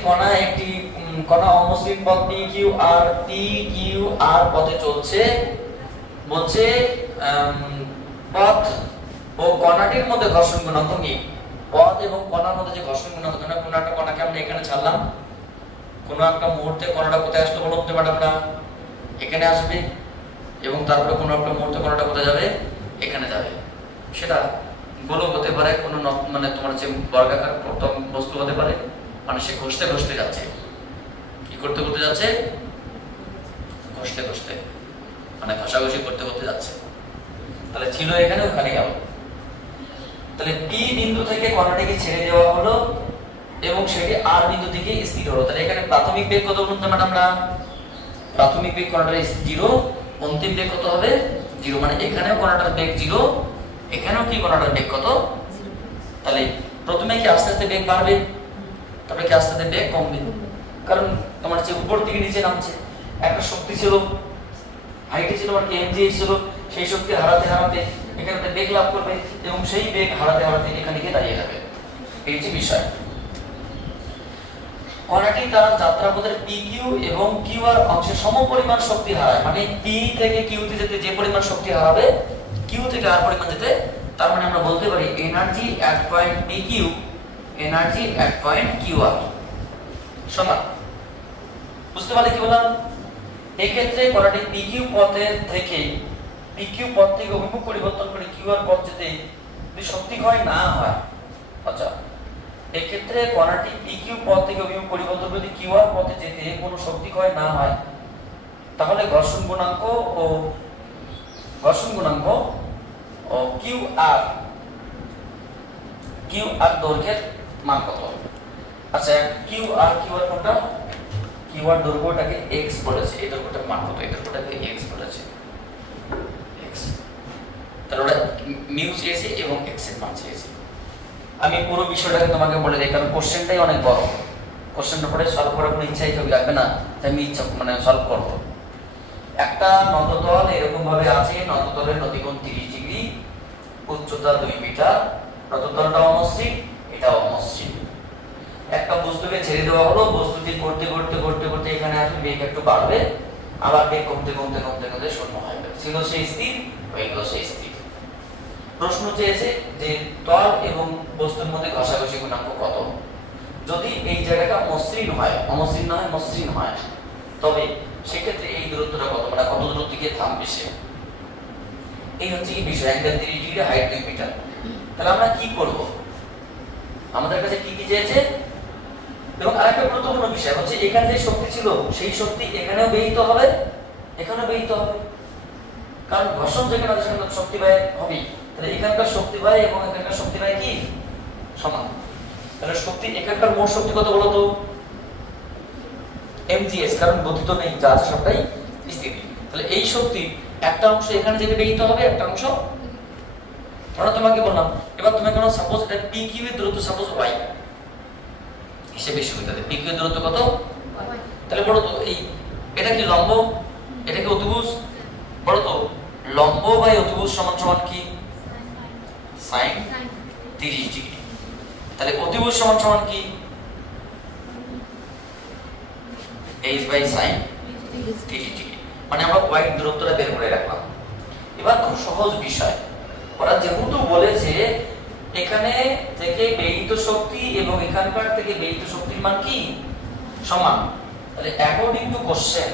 কণা অমসৃণ পথ PQR পথে চলছে। বলছে পথ ও কণাটির মধ্যে ঘর্ষণ গুণাঙ্ক কি? পথ এবং কণার মধ্যে যে ঘর্ষণ গুণাঙ্ক, কোনো একটা কণাকে আমরা এখানে ছাড়লাম, কোনো একটা মুহূর্তে কণাটা কোথায় আসলো বলো তো ম্যাডামরা? এখানে আসবে, এবং তারপরে কোনো একটা মুহূর্তে কণাটা কোথায় যাবে? এখানে যাবে। সেটা গোলক হতে পারে, কোনো মানে তোমার যে বর্গাকার প্রথম বস্তু হতে পারে। মানে সে ঘষতে ঘষতে যাচ্ছে, কি করতে করতে যাচ্ছে? ঘষতে ঘষতে, মানে ঘষাঘষি করতে করতে যাচ্ছে। তাহলে ছিল এখানে, ওখানে গেল। তাহলে পি বিন্দু থেকে কণাটিকে ছেড়ে দেওয়া হলো এবং সেটি আর বিন্দু থেকে স্থির হলো। তাহলে এখানে প্রাথমিক বেগ কত বলুন তো ম্যাডামরা? প্রাথমিক বেগ কণাটার 0, অন্তিম বেগ কত হবে? 0। মানে এখানেও কণাটার বেগ 0, এখানেও কি কণাটার বেগ কত? 0। তাহলে প্রথমে কি আস্তে আস্তে বেগ বাড়বে, তারপরে কি আস্তে আস্তে বেগ কমবে? কারণ তোমার যে উপর থেকে নিচে নামছে, একটা শক্তি ছিল, হাইটে ছিল আর কি mgh ছিল, সেই শক্তি হারাতে হারাতে এখানে বেগ লাভ করবে, এবং সেই বেগ হারাতে হারাতে এখানে গিয়ে দাঁড়িয়ে যাবে। এই যে বিষয়। কণাটি তার যাত্রাপথের PQ এবং QR অংশে সমপরিমাণ শক্তি হারায়। মানে P থেকে Q তে যেতে যে পরিমাণ শক্তি হারাবে, Q থেকে আর পরিমাণ যেতে, তার মানে আমরা বলতে পারি energy at point PQ, energy at point QR সমান। বুঝতে পারলে কি বললাম? এই ক্ষেত্রে কণাটি PQ পথ থেকে অভিমুখ পরিবর্তন করে QR পথ যেতে যদি শক্তি ক্ষয় না হয়, আচ্ছা, এই ক্ষেত্রে কণাটি PQ পথ থেকে অভিমুখ পরিবর্তন করে QR পথে যেতে কোনো শক্তি ক্ষয় না হয়, তাহলে ঘর্ষণ গুণাঙ্ক ও QR দৈর্ঘ্যের মান কত? আচ্ছা, QR কোনটা? QR দৈর্ঘ্যটাকে x বলেছে, এই দৈর্ঘ্যটার মান কত? এই দৈর্ঘ্যটাকে x বলেছে, x। তাহলে ওটা মিউ চেয়েছে এবং x এর মান চেয়েছে। আমি পুরো বিষয়টাকে তোমাকে বলে দিই, কারণ কোশ্চেনটাই অনেক বড়। কোশ্চেনটা পরে সলভ করার কোনো ইচ্ছাই থাকবে না, তাই আমি সলভ করবো। একটা নততল এরকম ভাবে আছে, নততলের নতিকোণ 30 ডিগ্রি, উচ্চতা 2 মিটার, নততলটা অমসৃণ, এটা অমসৃণ। একটা বস্তুকে ছেড়ে দেওয়া হলো, বস্তুটি করতে করতে করতে করতে এখানে আসবে, বেগ একটু বাড়বে, আবার বেগ কমতে কমতে কমতে কমতে শূন্য হয়ে যাবে। ছিল সেই স্থির, হয়ে গেল সেই স্থির। প্রশ্ন চেয়েছে যে তল এবং বস্তুর মধ্যে ঘষাঘষি গুণাঙ্ক কত? যদি এই জায়গাটা মসৃণ হয়, অমসৃণ নয়, মসৃণ হয়, তবে সেক্ষেত্রে এই দূরত্বটা কত, মানে কত দূরত্ব গিয়ে থামবে সে। এই হচ্ছে কি বিষয়, অ্যাঙ্গেল 30 ডিগ্রি, হাইট 2 মিটার। তাহলে আমরা কি করব? আমাদের কাছে কি কি চেয়েছে? এবং আরেকটা গুরুত্বপূর্ণ বিষয় হচ্ছে, এখানে যে শক্তি ছিল সেই শক্তি এখানেও ব্যয়িত হবে, এখানেও ব্যয়িত হবে, কারণ ঘর্ষণ যেখানে আছে সেখানে শক্তি ব্যয় হবে। তাহলে এখানকার শক্তি ব্যয় এবং এখানকার শক্তি ব্যয় কি সমান? তাহলে শক্তি, এখানকার মোট শক্তি কত বলো তো? mgh, কারণ গতি তো নেই, যা আছে সবটাই স্থিতি। তাহলে এই শক্তি একটা অংশ এখানে যেতে ব্যয়িত হবে, একটা অংশ ধরো তোমাকে বললাম। এবার তুমি কোনো সাপোজ এটা PQ এর দূরত্ব সাপোজ y হিসেবে সুবিধা দেয়। PQ এর দূরত্ব কত? তাহলে বলো তো, এই এটা কি লম্ব, এটা কি অতিভুজ? বলো তো, লম্ব বাই অতিভুজ সমান সমান কি? sin 30 degree. তাহলে অতিভুজ সমান সমান কি h বাই sin 30 ডিগ্রি। মানে আমরা y এর দূরত্বটা বের করে রাখলাম। এবার খুব সহজ বিষয়, ওরা যেহেতু বলেছে এখানে থেকে ব্যয়িত শক্তি এবং এখানকার থেকে ব্যয়িত শক্তির মান কি সমান, তাহলে অ্যাকর্ডিং টু কোশ্চেন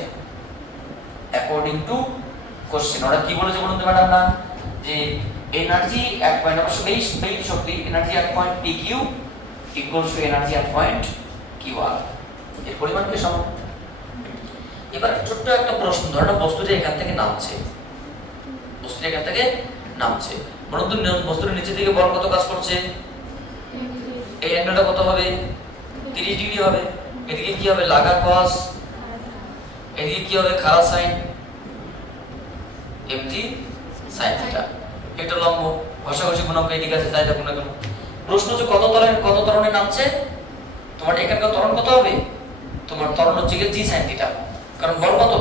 ওরা কি বলেছে বলুন তো ম্যাডাম না, যে এনার্জি এট পয়েন্ট অবশ্য ব্যয়িত শক্তি energy at point PQ equals to energy at point QR, এর পরিমাণ কি সমান। এবার ছোট্ট একটা প্রশ্ন, ধরো বস্তুটা এখান থেকে নামছে, বলুন তো বস্তুর নিচে দিকে বল কত কাজ করছে, এই অ্যাঙ্গেলটা কত হবে 30 ডিগ্রি হবে। এদিকে কি হবে লাগা cos, এদিকে কি হবে খাড়া sin mg sin থিটা। এটা লম্ব ঘষাঘষি গুণক এদিকে আছে তাই দেখুন না কেন। প্রশ্ন হচ্ছে কত ত্বরণে নামছে, তোমার এখানকার ত্বরণ কত হবে, তোমার ত্বরণ হচ্ছে g sin থিটা, কারণ বল কত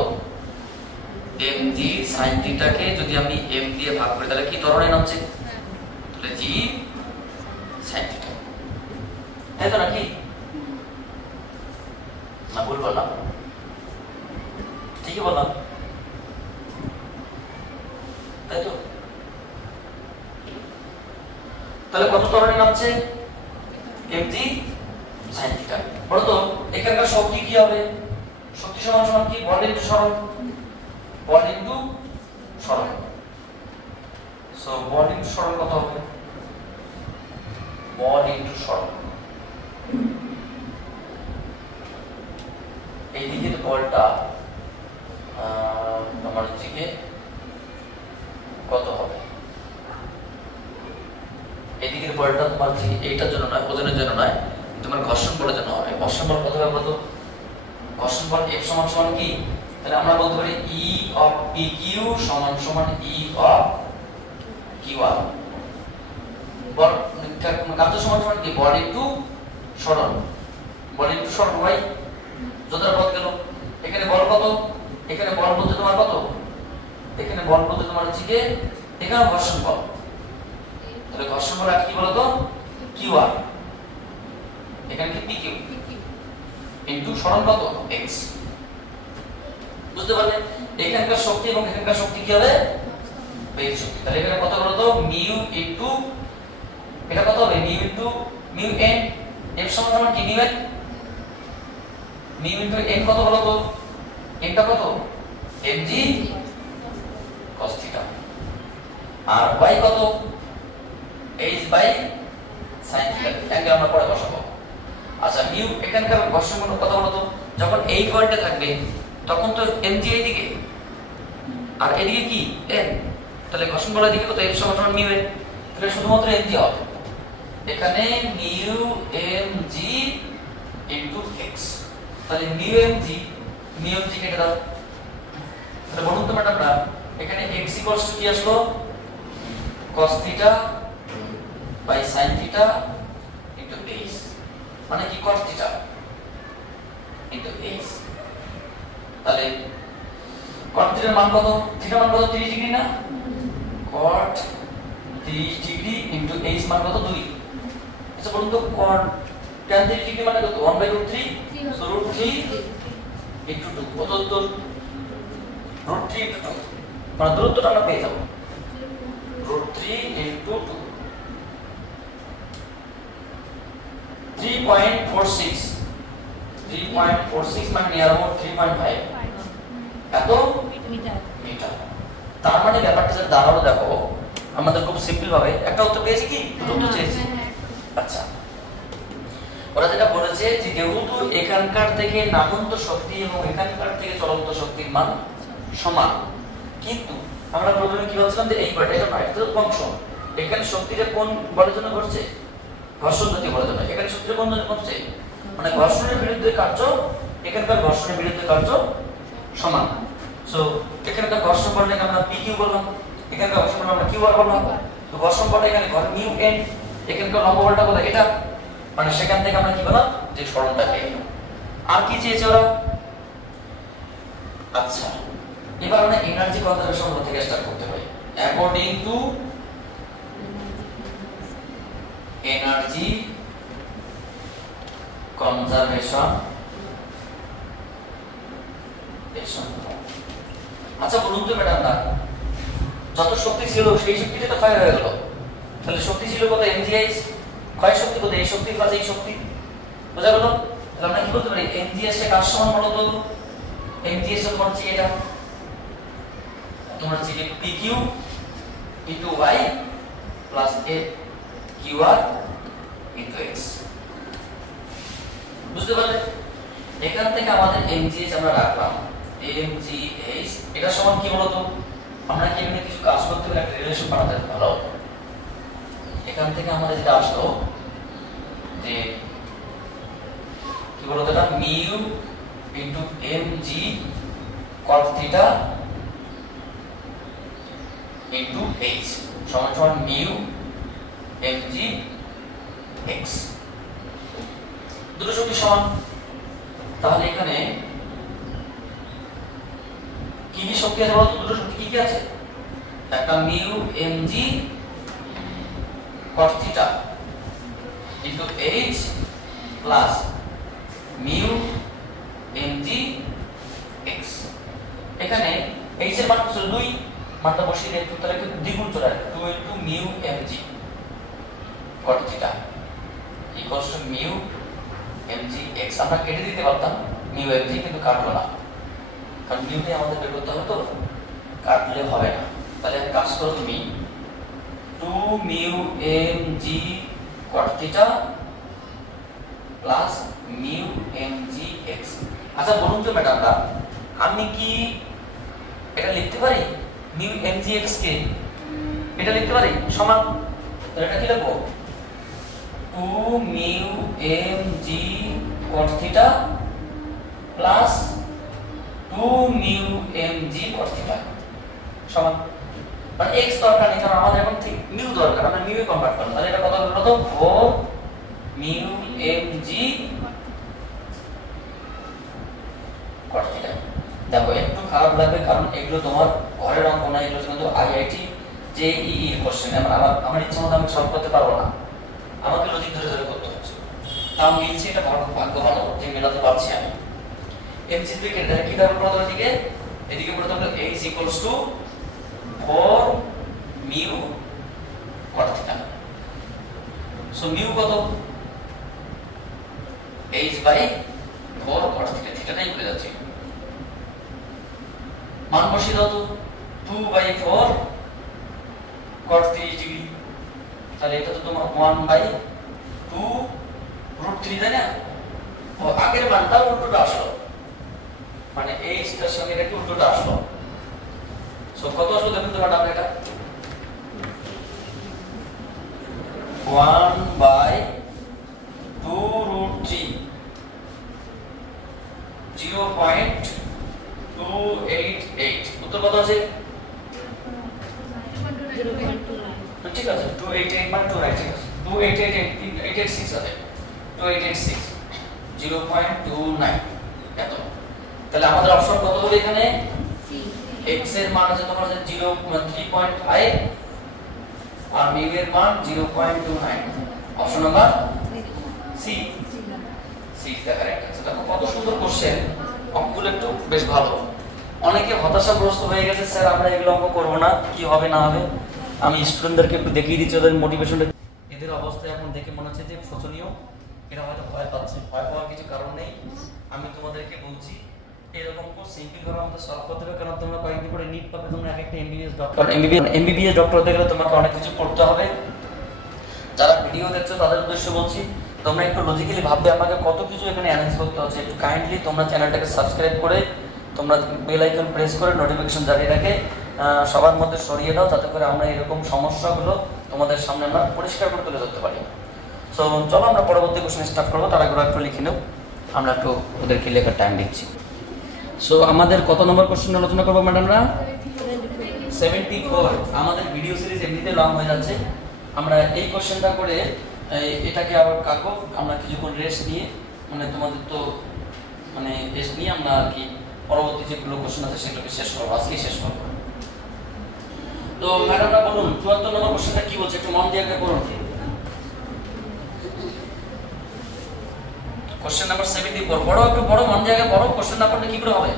mg sin থিটাকে যদি আমি m দিয়ে ভাগ করি তাহলে কি ত্বরণে নামছে, তাহলে g sin থিটা, তাই তো নাকি না ভুল বললাম, ঠিকই বললাম তাই তো। তাহলে কত ত্বরণে নামছে mg sin থিটা। বলো তো এখানকার শক্তি কি হবে, শক্তি সমান সমান কি বল ইনটু সরণ, বল ইনটু সরণ। সো বল ইনটু সরণ কত হবে, বল ইনটু সরণ, এই দিকের বলটা তোমার দিকে কত হবে, এদিকের বলটা তোমার এইটার জন্য নয়, ওজনের জন্য নয়, তোমার ঘর্ষণ বলের জন্য হবে। ঘর্ষণ বল কত হবে বলতো, ঘর্ষণ বল F সমান সমান কি, তাহলে আমরা বলতে পারি E of PQ সমান সমান E of QR। বল কার্য সমান সমান কি বল ইনটু সরণ, বল ইনটু সরণ হয় যতটা পথ গেল। এখানে বল কত, এখানে বল বলতে তোমার কত, এখানে বল বলতে তোমার হচ্ছে কি এখানে ঘর্ষণ বল, তাহলে ঘর্ষণ বল কি বলতো QR, এখানে কি PQ ইনটু সরণ কত x। বুঝতে পারলে এখানকার শক্তি এবং এখানকার শক্তি কি হবে ব্যয়িত শক্তি। তাহলে এখানে কত বলতো মিউ ইনটু এটা কত হবে mu into mu n, f সমান সমান কি mu n, mu into n কত বলতো, n টা কত mg cos থিটা, আর y কত h বাই sin থিটা, এটাকে আমরা পরে বসাবো। আচ্ছা মিউ এখানকার ঘর্ষণ গুণ কত বলতো, যখন এই পয়েন্টে থাকবে তখন তো mg এইদিকে আর এদিকে কি n, তাহলে ঘর্ষণ বলের দিকে কত f সমান সমান মিউ n, তাহলে শুধুমাত্র mg হবে এখানে মিউ mg ইনটু x, তাহলে মিউ mg কেটে দাও। তাহলে বলুন তো ম্যাডামরা এখানে x ইকুয়ালস টু কি আসলো cos theta by sin theta into h, মানে কি cos থিটা ইনটু h। তাহলে cot থিটার মান কত, থিটা মান কত 30 ডিগ্রি না, cot 30 ডিগ্রি ইনটু h মান কত 2। আচ্ছা বলুন তো cot tan 30 ডিগ্রি মানে কত 1/√3, সো √3 ইনটু 2 কত তো √3 ইনটু 2, মানে দূরত্বটা আমরা পেয়ে যাব √3 ইনটু 2 3.46 মানে নিয়ার अबाउট 3.5 এত মিটার। তার মানে ব্যাপারটা যদি দাঁড়ালো দেখো আমাদের খুব সিম্পল ভাবে একটা উত্তর পেয়েছি কি দুটো উত্তর চেয়েছি। আচ্ছা ওরা যেটা বলেছে যে যেহেতু এখানকার থেকে নামন্ত শক্তি এবং এখানকার থেকে চলন্ত শক্তির মান সমান, কিন্তু আমরা প্রথমে কি বলছিলাম যে এই বলটা এটা নয়, এটা ফাংশন, এখানে শক্তিটা কোন বলের জন্য ঘটছে ঘর্ষণ গতি বলের জন্য, এখানে শক্তিটা কোন জন্য ঘটছে মানে ঘর্ষণের বিরুদ্ধে কার্য, এখানকার ঘর্ষণের বিরুদ্ধে কার্য সমান। সো এখানকার ঘর্ষণ বলটাকে আমরা PQ বললাম, এখানকার ঘর্ষণ বল আমরা QR বললাম। তো ঘর্ষণ বলটা এখানে মিউ n, এখানকার লম্ব বলটা বলে এটা, মানে সেখান থেকে আমরা কি বললাম যে সরণটা পেয়ে গেলাম। আর কি চেয়েছে ওরা, আচ্ছা এবার আমরা এনার্জি কনজারভেশন থেকে স্টার্ট করতে পারি। According to energy conservation. আচ্ছা বলুন তো ম্যাডামরা, যত শক্তি ছিল সেই শক্তিটা তো ক্ষয় হয়ে গেল, তাহলে শক্তি ছিল কত এমজিএইচ, ক্ষয় শক্তি কত, এই শক্তি প্লাস এই শক্তি, বোঝা গেল? তাহলে আমরা কি বলতে পারি এমজিএইচ টা কার সমান বলো তো? এমজিএইচ সমান হচ্ছে এটা, তোমরা হচ্ছে পিকিউ ইনটু ওয়াই প্লাস এ কিউআর ইনটু এক্স, বুঝতে পারলে? এখান থেকে আমাদের এমজিএইচ আমরা রাখলাম, এমজিএইচ এটা সমান কি বলতো? আমরা কি এখানে কিছু কাজ করতে গেলে একটা রিলেশন বানাতে ভালো, এখান থেকে আমাদের যেটা আসলো যে কি বলতো, এটা mu into MG cos theta into H সমান সমান মিউ এমজি এক্স, দুটো শক্তি সমান। তাহলে এখানে কি কি শক্তি আছে বলতো? দুটো শক্তি কি কি আছে? একটা mu MG cos theta into H plus mu MG x. এখানে এইচ এর মান হচ্ছে 2, মানটা বসিয়ে দিলে উত্তরে কিন্তু দ্বিগুণ চলে আসবে, 2 into mu MG cos theta equals to mu MG x. আমরা কেটে দিতে পারতাম মিউ এমজি, কিন্তু কাটলো না, কারণ মিউটাই আমাদের বের করতে হবে, তো কাটলে হবে না। তাহলে এক কাজ করো তুমি, 2 mu MG cos theta plus mu MG x. আচ্ছা বলুন তো ম্যাডামরা, আমি কি এটা লিখতে পারি মিউ এমজি এক্স কে এটা লিখতে পারি সমান, তো এটা কি লিখবো? 2 mu MG cos theta plus 2 mu MG cos theta সমান, মানে এক্স দরকার নেই, কারণ আমাদের এখন ঠিক মিউ দরকার, আমরা মিউ এ কনভার্ট করব। তাহলে এটা কত হলো তো 4 মিউ এমজি cos থিটা। দেখো একটু খারাপ লাগবে, কারণ এগুলো তোমার ঘরের অঙ্ক না, এগুলো কিন্তু আইআইটি জেইই এর কোশ্চেন, আমার ইচ্ছা মতো আমি সলভ করতে পারবো না, আমাকে লজিক ধরে ধরে করতে হচ্ছে। তাও মিলছে, এটা ভাগ্য ভালো যে মেলাতে পারছি আমি। এমজি দুই কেটে তাহলে কি থাকবে প্রথম দিকে, এদিকে প্রথম হলো h equals to 4 mu cos theta. So mu কত? h বাই 4 cos থিটা, থিটাটাই ভুলে যাচ্ছে, মান বসিয়ে দাও তো, 2 বাই 4 cos 3 ডিগ্রি, তাহলে এটা তো তোমার 1 বাই 2 রুট 3, তাই না? ও আগের মানটা উল্টোটা আসলো, মানে h তার সঙ্গে এটা কি উল্টোটা আসলো। সো কত আসলো দেখুন তো ম্যাডাম, এটা 1 বাই 2 রুট 3 0.288, উত্তর কত আছে? ঠিক আছে, 288 মানে 29, ঠিক আছে, 2886 আছে, 2886 0.29 এত। তাহলে আমাদের অপশন কত হলো এখানে? x এর মান আছে তোমার আছে 3.5 আর মিউ এর মান 0.29, option number C, C is the correct answer. দেখো কত সুন্দর কোশ্চেন, অঙ্কগুলো একটু বেশ ভালো। অনেকে হতাশাগ্রস্ত হয়ে গেছে, স্যার আমরা এগুলো অঙ্ক করব না, কি হবে না হবে। আমি স্টুডেন্টদেরকে একটু দেখিয়ে দিচ্ছি ওদের মোটিভেশনটা। এদের অবস্থা এখন দেখে মনে হচ্ছে যে শোচনীয়, এরা হয়তো ভয় পাচ্ছে, ভয় পাওয়ার কিছু কারণ নেই। আমি তোমাদেরকে বলছি এরকম কোর্স সিম্পল ভাবে আমাদের সলভ করতে হবে, কারণ তোমরা কয়েকদিন পরে নিট পাবে, তোমরা একটা এমবিবিএস ডক্টর, এমবিবিএস ডক্টর হতে গেলে তোমাকে অনেক কিছু পড়তে হবে। যারা ভিডিও দেখছো তাদের উদ্দেশ্যে বলছি, তোমরা একটু লজিক্যালি ভাববে আমাকে কত কিছু এখানে অ্যারেঞ্জ করতে হচ্ছে। একটু কাইন্ডলি তোমরা চ্যানেলটাকে সাবস্ক্রাইব করে তোমরা বেল আইকন প্রেস করে নোটিফিকেশন জারি রাখে সবার মধ্যে সরিয়ে দাও, যাতে করে আমরা এরকম সমস্যাগুলো তোমাদের সামনে আমরা পরিষ্কার করে তুলে ধরতে পারি। সো চলো আমরা পরবর্তী কোশ্চেন স্টার্ট করবো, তার আগে একটু লিখে নেব, আমরা একটু ওদেরকে লেখার টাইম দিচ্ছি। সো আমাদের কত নম্বর কোশ্চেন আলোচনা করবো ম্যাডামরা? 74। আমাদের ভিডিও সিরিজ এমনিতে লং হয়ে যাচ্ছে, আমরা এই কোশ্চেনটা করে এটাকে আবার কাকো আমরা কিছুক্ষণ রেস্ট নিয়ে, মানে তোমাদের তো মানে রেস্ট নিয়ে আমরা আর কি পরবর্তী যেগুলো কোশ্চেন আছে সেগুলোকে শেষ করবো, আজকেই শেষ করবো। তো ম্যাডামরা বলুন 74 নম্বর কোশ্চেনটা কি বলছে, একটু মন দিয়ে আগে পড়ুন। কোশ্চেন নাম্বার 74 বড় একটু বড় মন জায়গা বড় কোশ্চেন না পড়লে কি করে হবে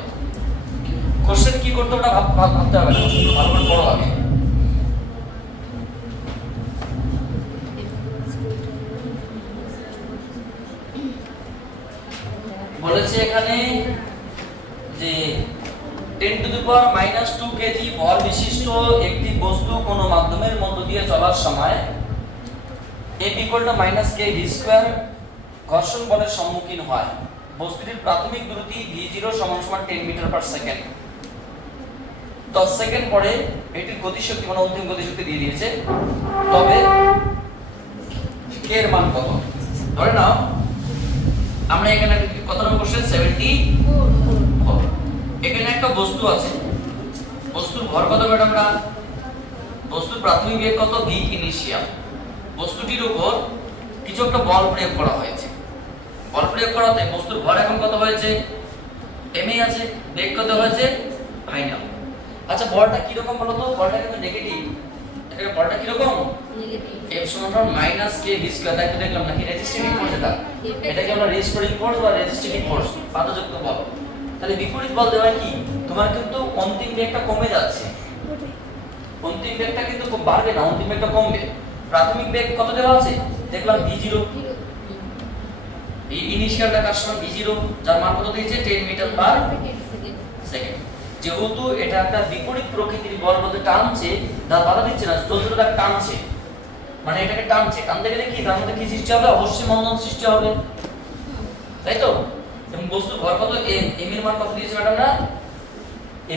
কোশ্চেন কি করতে ওটা ভাবতে হবে ভালো করে পড়ো আগে বলেছে এখানে যে 10 টু দি পাওয়ার -2 কেজি ভর বিশিষ্ট একটি বস্তু কোনো মাধ্যমের মধ্য দিয়ে চলার সময় F - kv² ঘর্ষণ বলের সম্মুখীন হয় বস্তুটির প্রাথমিক দ্রুতি v0 = 10 মিটার/সেকেন্ড 10 সেকেন্ড পরে এটির গতিশক্তি মানে অন্তিম গতিশক্তি দিয়ে দিয়েছে তবে k এর মান কত ধরে নাও আমরা এখানে কত নম্বর কোশ্চেন 74 এখানে একটা বস্তু আছে বস্তুর ভর কত ম্যাডামরা বস্তুর প্রাথমিক বেগ কত v ইনিশিয়াল বস্তুটির উপর কিছু একটা বল প্রয়োগ করা হয়েছে বল প্রয়োগ করাতে বস্তুর ভর এখন কত হয়েছে m এ আছে বেগ কত হয়েছে ফাইনাল আচ্ছা বলটা কি রকম বলো তো বলটা কিন্তু নেগেটিভ এটা বলটা কি রকম নেগেটিভ f - kv² তাই তো দেখলাম নাকি রেজিস্টিভিং ফোর্স এটা কি আমরা রেজিস্টিভিং ফোর্স বা রেজিস্টিভিং ফোর্স বাধাযুক্ত বল তাহলে বিপরীত বল দেওয়া কি তোমার কিন্তু অন্তিম বেগটা কমে যাচ্ছে অন্তিম বেগটা কিন্তু খুব বাড়বে না অন্তিম বেগটা কমবে প্রাথমিক বেগ কত দেওয়া আছে দেখলাম v0 এই ইনিশিয়ালটা কার সমান v0 যার মান কত দিয়েছে 10 মিটার/সেকেন্ড যেহেতু এটা একটা বিপরীত প্রকৃতির বল বলতে টানছে দা বাধা দিচ্ছে না যন্ত্রটা টানছে মানে এটাকে টানছে টানতে গেলে কি তার মধ্যে কি সৃষ্টি হবে অবশ্যই মন্দন সৃষ্টি হবে তাই তো এবং বস্তুর ভর কত m এর মান কত দিয়েছে ম্যাডাম না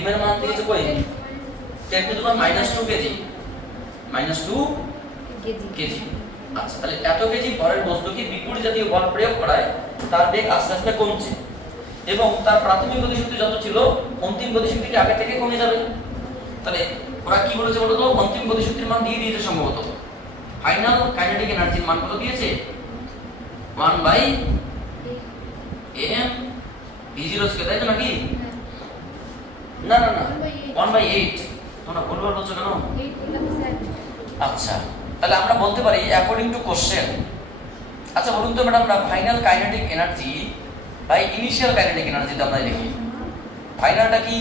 m এর মান দিয়েছে কই 10 to the power -2 KG -2 KG আচ্ছা তাহলে এত কেজি ভরের বস্তুকে বিপরীত জাতীয় বল প্রয়োগ করায় তার বেগ আস্তে আস্তে কমছে এবং তার প্রাথমিক গতিশক্তি যত ছিল অন্তিম গতিশক্তি আগে থেকে কমে যাবে তাহলে ওরা কি বলেছে বলতো অন্তিম গতিশক্তির মান দিয়ে দিয়েছে সম্ভবত ফাইনাল কাইনেটিক এনার্জির মান কত দিয়েছে 1/m v0² তাই তো নাকি না না না 1/8 তোমরা বলবার বলছো কেন আচ্ছা তাহলে আমরা বলতে পারি অ্যাকর্ডিং টু কোশ্চেন আচ্ছা বলুন তো madam final kinetic energy by initial kinetic energy তে আমরা লিখি ফাইনালটা কি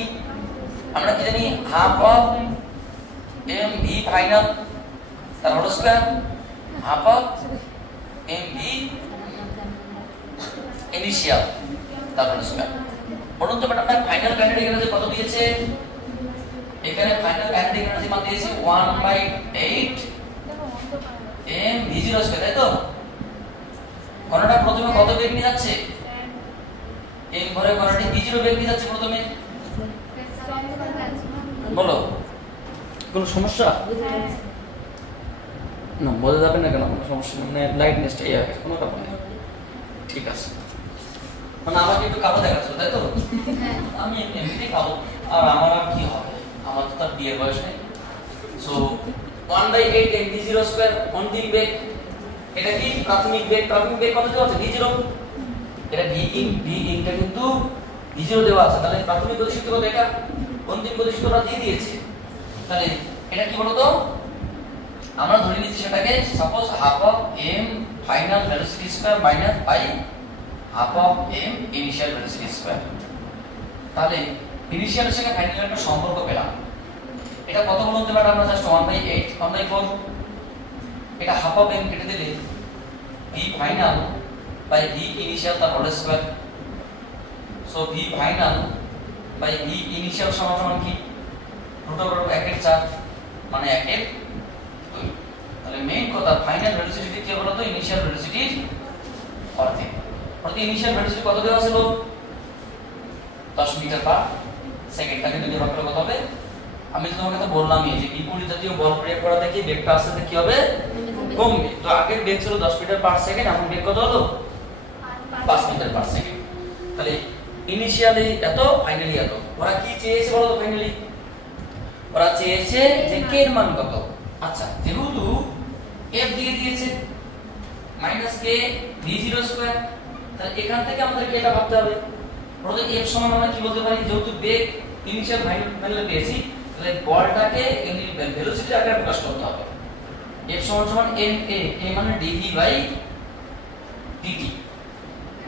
আমরা কি জানি half of m v final তার whole square half of m v initial তার হোল স্কয়ার বলুন তো ম্যাডাম ফাইনাল কাইনেটিক এনার্জি কত দিয়েছে এখানে ফাইনাল কাইনেটিক এনার্জি মান দিয়েছে 1/8 m v0² তাই তো কোনটা প্রথমে কত বেগ নিয়ে যাচ্ছে m ভরে কোনটা v0 বেগ নিয়ে যাচ্ছে প্রথমে বলো কোন সমস্যা না বোঝা যাবে না কেন কোনো সমস্যা মানে লাইটনেসটা এই আছে কোনো ব্যাপার নেই ঠিক আছে মানে আমাকে একটু কালো দেখাচ্ছিল তাই তো আমি এমনিতেই কালো আর আমার আর কি হবে আমার তো তার বিয়ের বয়স নেই সো 1/8 m v0² অন্তিম বেগ এটা কি প্রাথমিক বেগ কত দেওয়া আছে v0 এটা v টা কিন্তু v0 দেওয়া আছে তাহলে প্রাথমিক গতিশক্তি কত এটা অন্তিম গতিশক্তিটা দিয়ে দিয়েছে তাহলে এটা কি বলতো আমরা ধরে নিচ্ছি সেটাকে suppose half of m final velocity square minus by half of m initial velocity square তাহলে ইনিশিয়াল এর সাথে ফাইনাল একটা সম্পর্ক পেলাম এটা কত বলতে পারলাম আমরা জাস্ট 1/8 1/4 এটা হাফ অফ m কেটে দিলে v final by v initial তার whole square so v final by v initial সমান কি √1/4 মানে 1/2 তাহলে মেইন কথা ফাইনাল ভেলোসিটি কি বলতো ইনিশিয়াল ভেলোসিটির অর্ধেক প্রতি ইনিশিয়াল ভেলোসিটি কত দেওয়া ছিল 10 মিটার/সেকেন্ড তাকে যদি ভাগ করে কত হবে আমি তোমাকে তো বললামই যে বিপরীত জাতীয় বল প্রয়োগ করা থেকে বেগটা আস্তে আস্তে কি হবে কমবে তো আগের বেগ ছিল 10 মিটার/সেকেন্ড এখন বেগ কত হলো 5 মিটার/সেকেন্ড তাহলে ইনিশিয়ালি এত ফাইনালি এত ওরা কি চেয়েছে বলো তো ফাইনালি ওরা চেয়েছে যে k এর মান কত আচ্ছা যেহেতু f দিয়ে দিয়েছে -k v0² তাহলে এখান থেকে আমাদেরকে এটা ভাবতে হবে প্রথমে f সমান আমরা কি বলতে পারি যেহেতু বেগ ইনিশিয়াল ফাইনাল পেয়েছি তাহলে বলটাকে ভেলোসিটি আকারে প্রকাশ করতে হবে f সমান ma a মানে dv/dt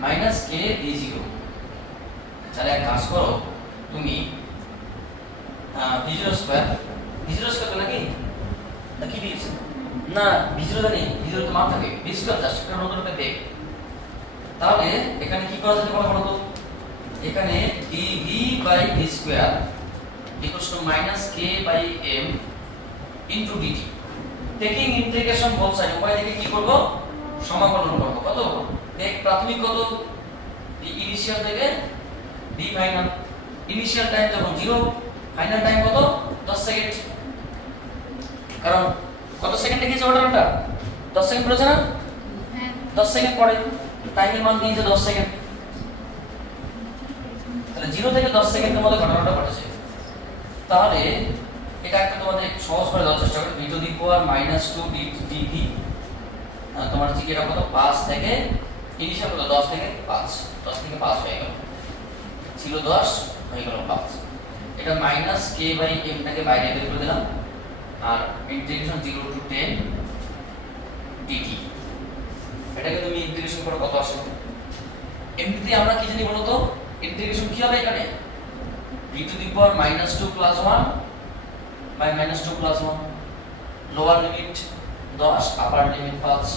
minus K D zero. তাহলে এক কাজ করো তুমি v0 স্কয়ার নাকি নাকি দিয়েছে না v0 জানি v0 তো মান থাকে v স্কয়ার জাস্ট একটা নতুন একটা বেগ। তাহলে এখানে কি করা যেতে পারে বলো তো, এখানে dv by v square equals to minus k by m into dt। Taking integration both side, উভয় দিকে কি করব সমাকলন করব। কত বেগ প্রাথমিক কত ইনিশিয়াল থেকে d ফাইনাল। ইনিশিয়াল টাইম যখন 0, ফাইনাল টাইম কত 10 সেকেন্ড। কারণ কত সেকেন্ডে গিয়েছে ওটা 10 সেকেন্ড পড়েছে না, 10 সেকেন্ড পড়ে, টাইমের মান দিয়েছে 10 সেকেন্ড। তাহলে 0 থেকে 10 সেকেন্ডের মধ্যে ঘটনাটা ঘটেছে। তাহলে এটা একটা তোমাদের সহজ করে দেওয়ার চেষ্টা করো, v to the power -2 dv। তোমার হচ্ছে কি এটা কত 5 থেকে ইনিশিয়াল কত 10 থেকে 5 হয়ে গেল, ছিল 10 হয়ে গেল 5। এটা মাইনাস k বাই m টাকে বাইরে বের করে দিলাম, আর ইন্টিগ্রেশন 0 টু 10 dt। এটাকে তুমি ইন্টিগ্রেশন করো কত আসে। এমনিতে আমরা কি জানি বলো তো, ইন্টিগ্রেশন কি হবে এখানে v to the power -2 plus 1 by -2 plus 1, lower limit 10 upper limit 5।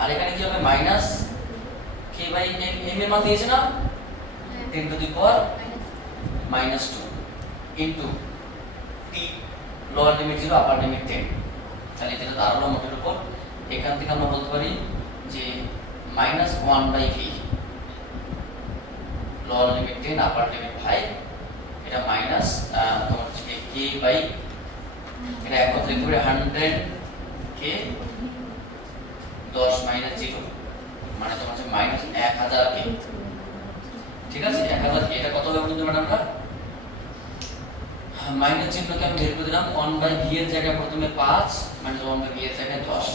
আর এখানে কি হবে মাইনাস k বাই m এর মান দিয়েছে না 10 to the power -2 into t, lower limit 0 upper limit 10। তাহলে এটা দাঁড়ালো মোটের উপর, এখান থেকে আমরা বলতে পারি যে -1 by v, lower limit 10 upper limit 5। এটা মাইনাস তোমার হচ্ছে k বাই এটা একত্রে করে 100 k 10 মাইনাস 0 মানে তোমার হচ্ছে মাইনাস 1000 k। ঠিক আছে 1000 k। এটা কত হবে বলুন তো ম্যাডামরা, মাইনাস চিহ্নকে আমি বের করে দিলাম, 1 বাই v এর জায়গায় প্রথমে 5 মাইনাস 1 বাই v এর জায়গায় 10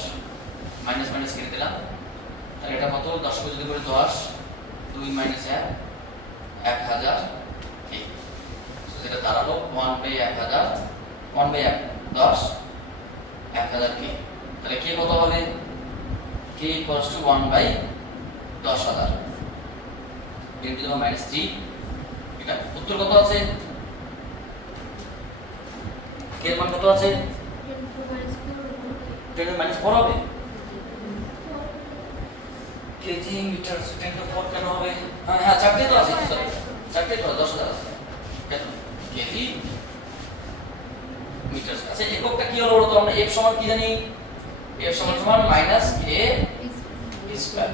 মাইনাস মাইনাস কেটে দিলাম। তাহলে এটা কত 10 কে যদি করে 10 2 মাইনাস 1 1000 k। সো এটা দাঁড়ালো 1 বাই 1000 1 বাই 10 1000 k। তাহলে k কত হবে, k equals to 1 by 10000 10 to the minus 3। এটা উত্তর কত আছে, k এর মান কত আছে 10 টু দি মাইনাস 4 হবে। কেজি মিটার 10 টু 4 কেন হবে, হ্যাঁ চারটে তো আছে, সরি চারটে তো 10000 আছে কেন কেজি মিটার। আচ্ছা এককটা কি হলো বলো তো, আমরা f সমান কি জানি, f সমান সমান মাইনাস k স্কয়ার।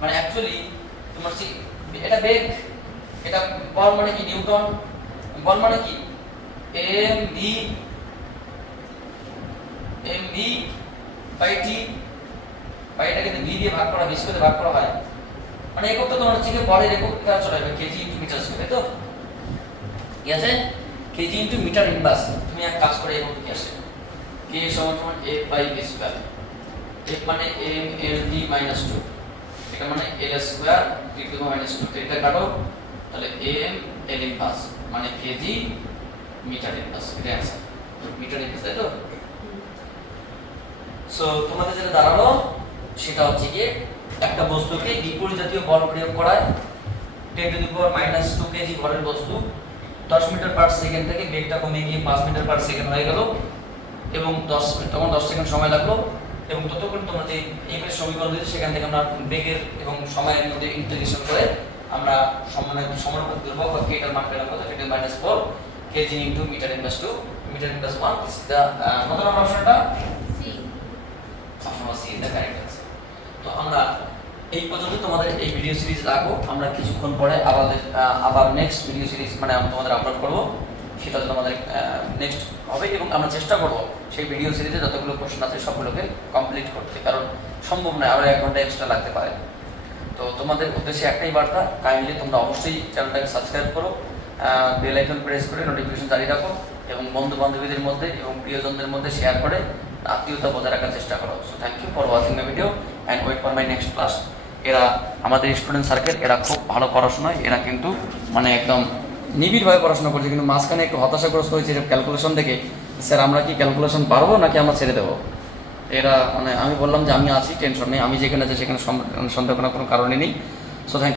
মানে অ্যাকচুয়ালি তোমার কি এটা বেগ, এটা বল মানে কি নিউটন, বল মানে কি mv বাই t, বাই এটাকে v দিয়ে ভাগ করা, v স্কয়ার ভাগ করা হয়, মানে এককটা তোমার হচ্ছে কি বলের এককটা চলে যাবে কেজি ইনটু মিটার স্কয়ার, তাই তো কি আছে কেজি ইনটু মিটার ইনভার্স। তুমি এক কাজ করে একক কি আসে k সমান সমান f by v square, f মানে m l t মাইনাস 2, এটা মানে l square t to the minus 2। এটা কাটো, তাহলে m l ইনভার্স মানে কেজি মিটার ইনভার্স, এটা आंसर মিটার ইনভার্স, তাই তো। সো তোমাদের যেটা দাঁড়ালো সেটা হচ্ছে কি একটা বস্তুকে বিপরীত জাতীয় বল প্রয়োগ করায় 10 টু দি পাওয়ার -2 কেজি ভরের বস্তু 10 মিটার পার সেকেন্ড থেকে বেগটা কমে গিয়ে 5 মিটার পার সেকেন্ড হয়ে গেল, এবং 10 সেকেন্ড সময় লাগলো। এবং ততক্ষণ তোমরা যে এইভাবে সমীকরণ দিয়েছো সেখান থেকে আমরা বেগের এবং সময়ের মধ্যে ইন্টিগ্রেশন করে আমরা সমানুপাতিক ধ্রুবক বা কেটার মান পেলাম কত 10⁻4 KG into metre inverse 2 metre inverse 1 this is the কত নম্বর অপশনটা C, option C is the correct answer. তো আমরা এই পর্যন্ত তোমাদের এই ভিডিও সিরিজ রাখবো, আমরা কিছুক্ষণ পরে আবার নেক্সট ভিডিও সিরিজ মানে তোমাদের আপলোড করব, সেটা হচ্ছে আমাদের নেক্সট হবে, এবং আমরা চেষ্টা করব সেই ভিডিও সিরিজে যতগুলো প্রশ্ন আছে সবগুলোকে কমপ্লিট করতে, কারণ সম্ভব নয় আরো 1 ঘন্টা এক্সট্রা লাগতে পারে। তো তোমাদের উদ্দেশ্যে একটাই বার্তা, কাইন্ডলি তোমরা অবশ্যই চ্যানেলটাকে সাবস্ক্রাইব করো, বেল আইকন প্রেস করে নোটিফিকেশন জারি রাখো, এবং বন্ধু বান্ধবীদের মধ্যে এবং প্রিয়জনদের মধ্যে শেয়ার করে আত্মীয়তা বজায় রাখার চেষ্টা করো। So thank you for watching my video and wait for my next class. এরা আমাদের স্টুডেন্ট সার্কেল, এরা খুব ভালো পড়াশোনায়, এরা কিন্তু মানে একদম নিবিড়ভাবে পড়াশোনা করছে, কিন্তু মাঝখানে একটু হতাশাগ্রস্ত হয়েছে ক্যালকুলেশন দেখে, স্যার আমরা কি ক্যালকুলেশন পারবো নাকি আমরা ছেড়ে দেবো। এরা মানে আমি বললাম যে আমি আছি, টেনশন নেই, আমি যেখানে আছি সেখানে সন্দেহ করার কোনো কারণই নেই। So thank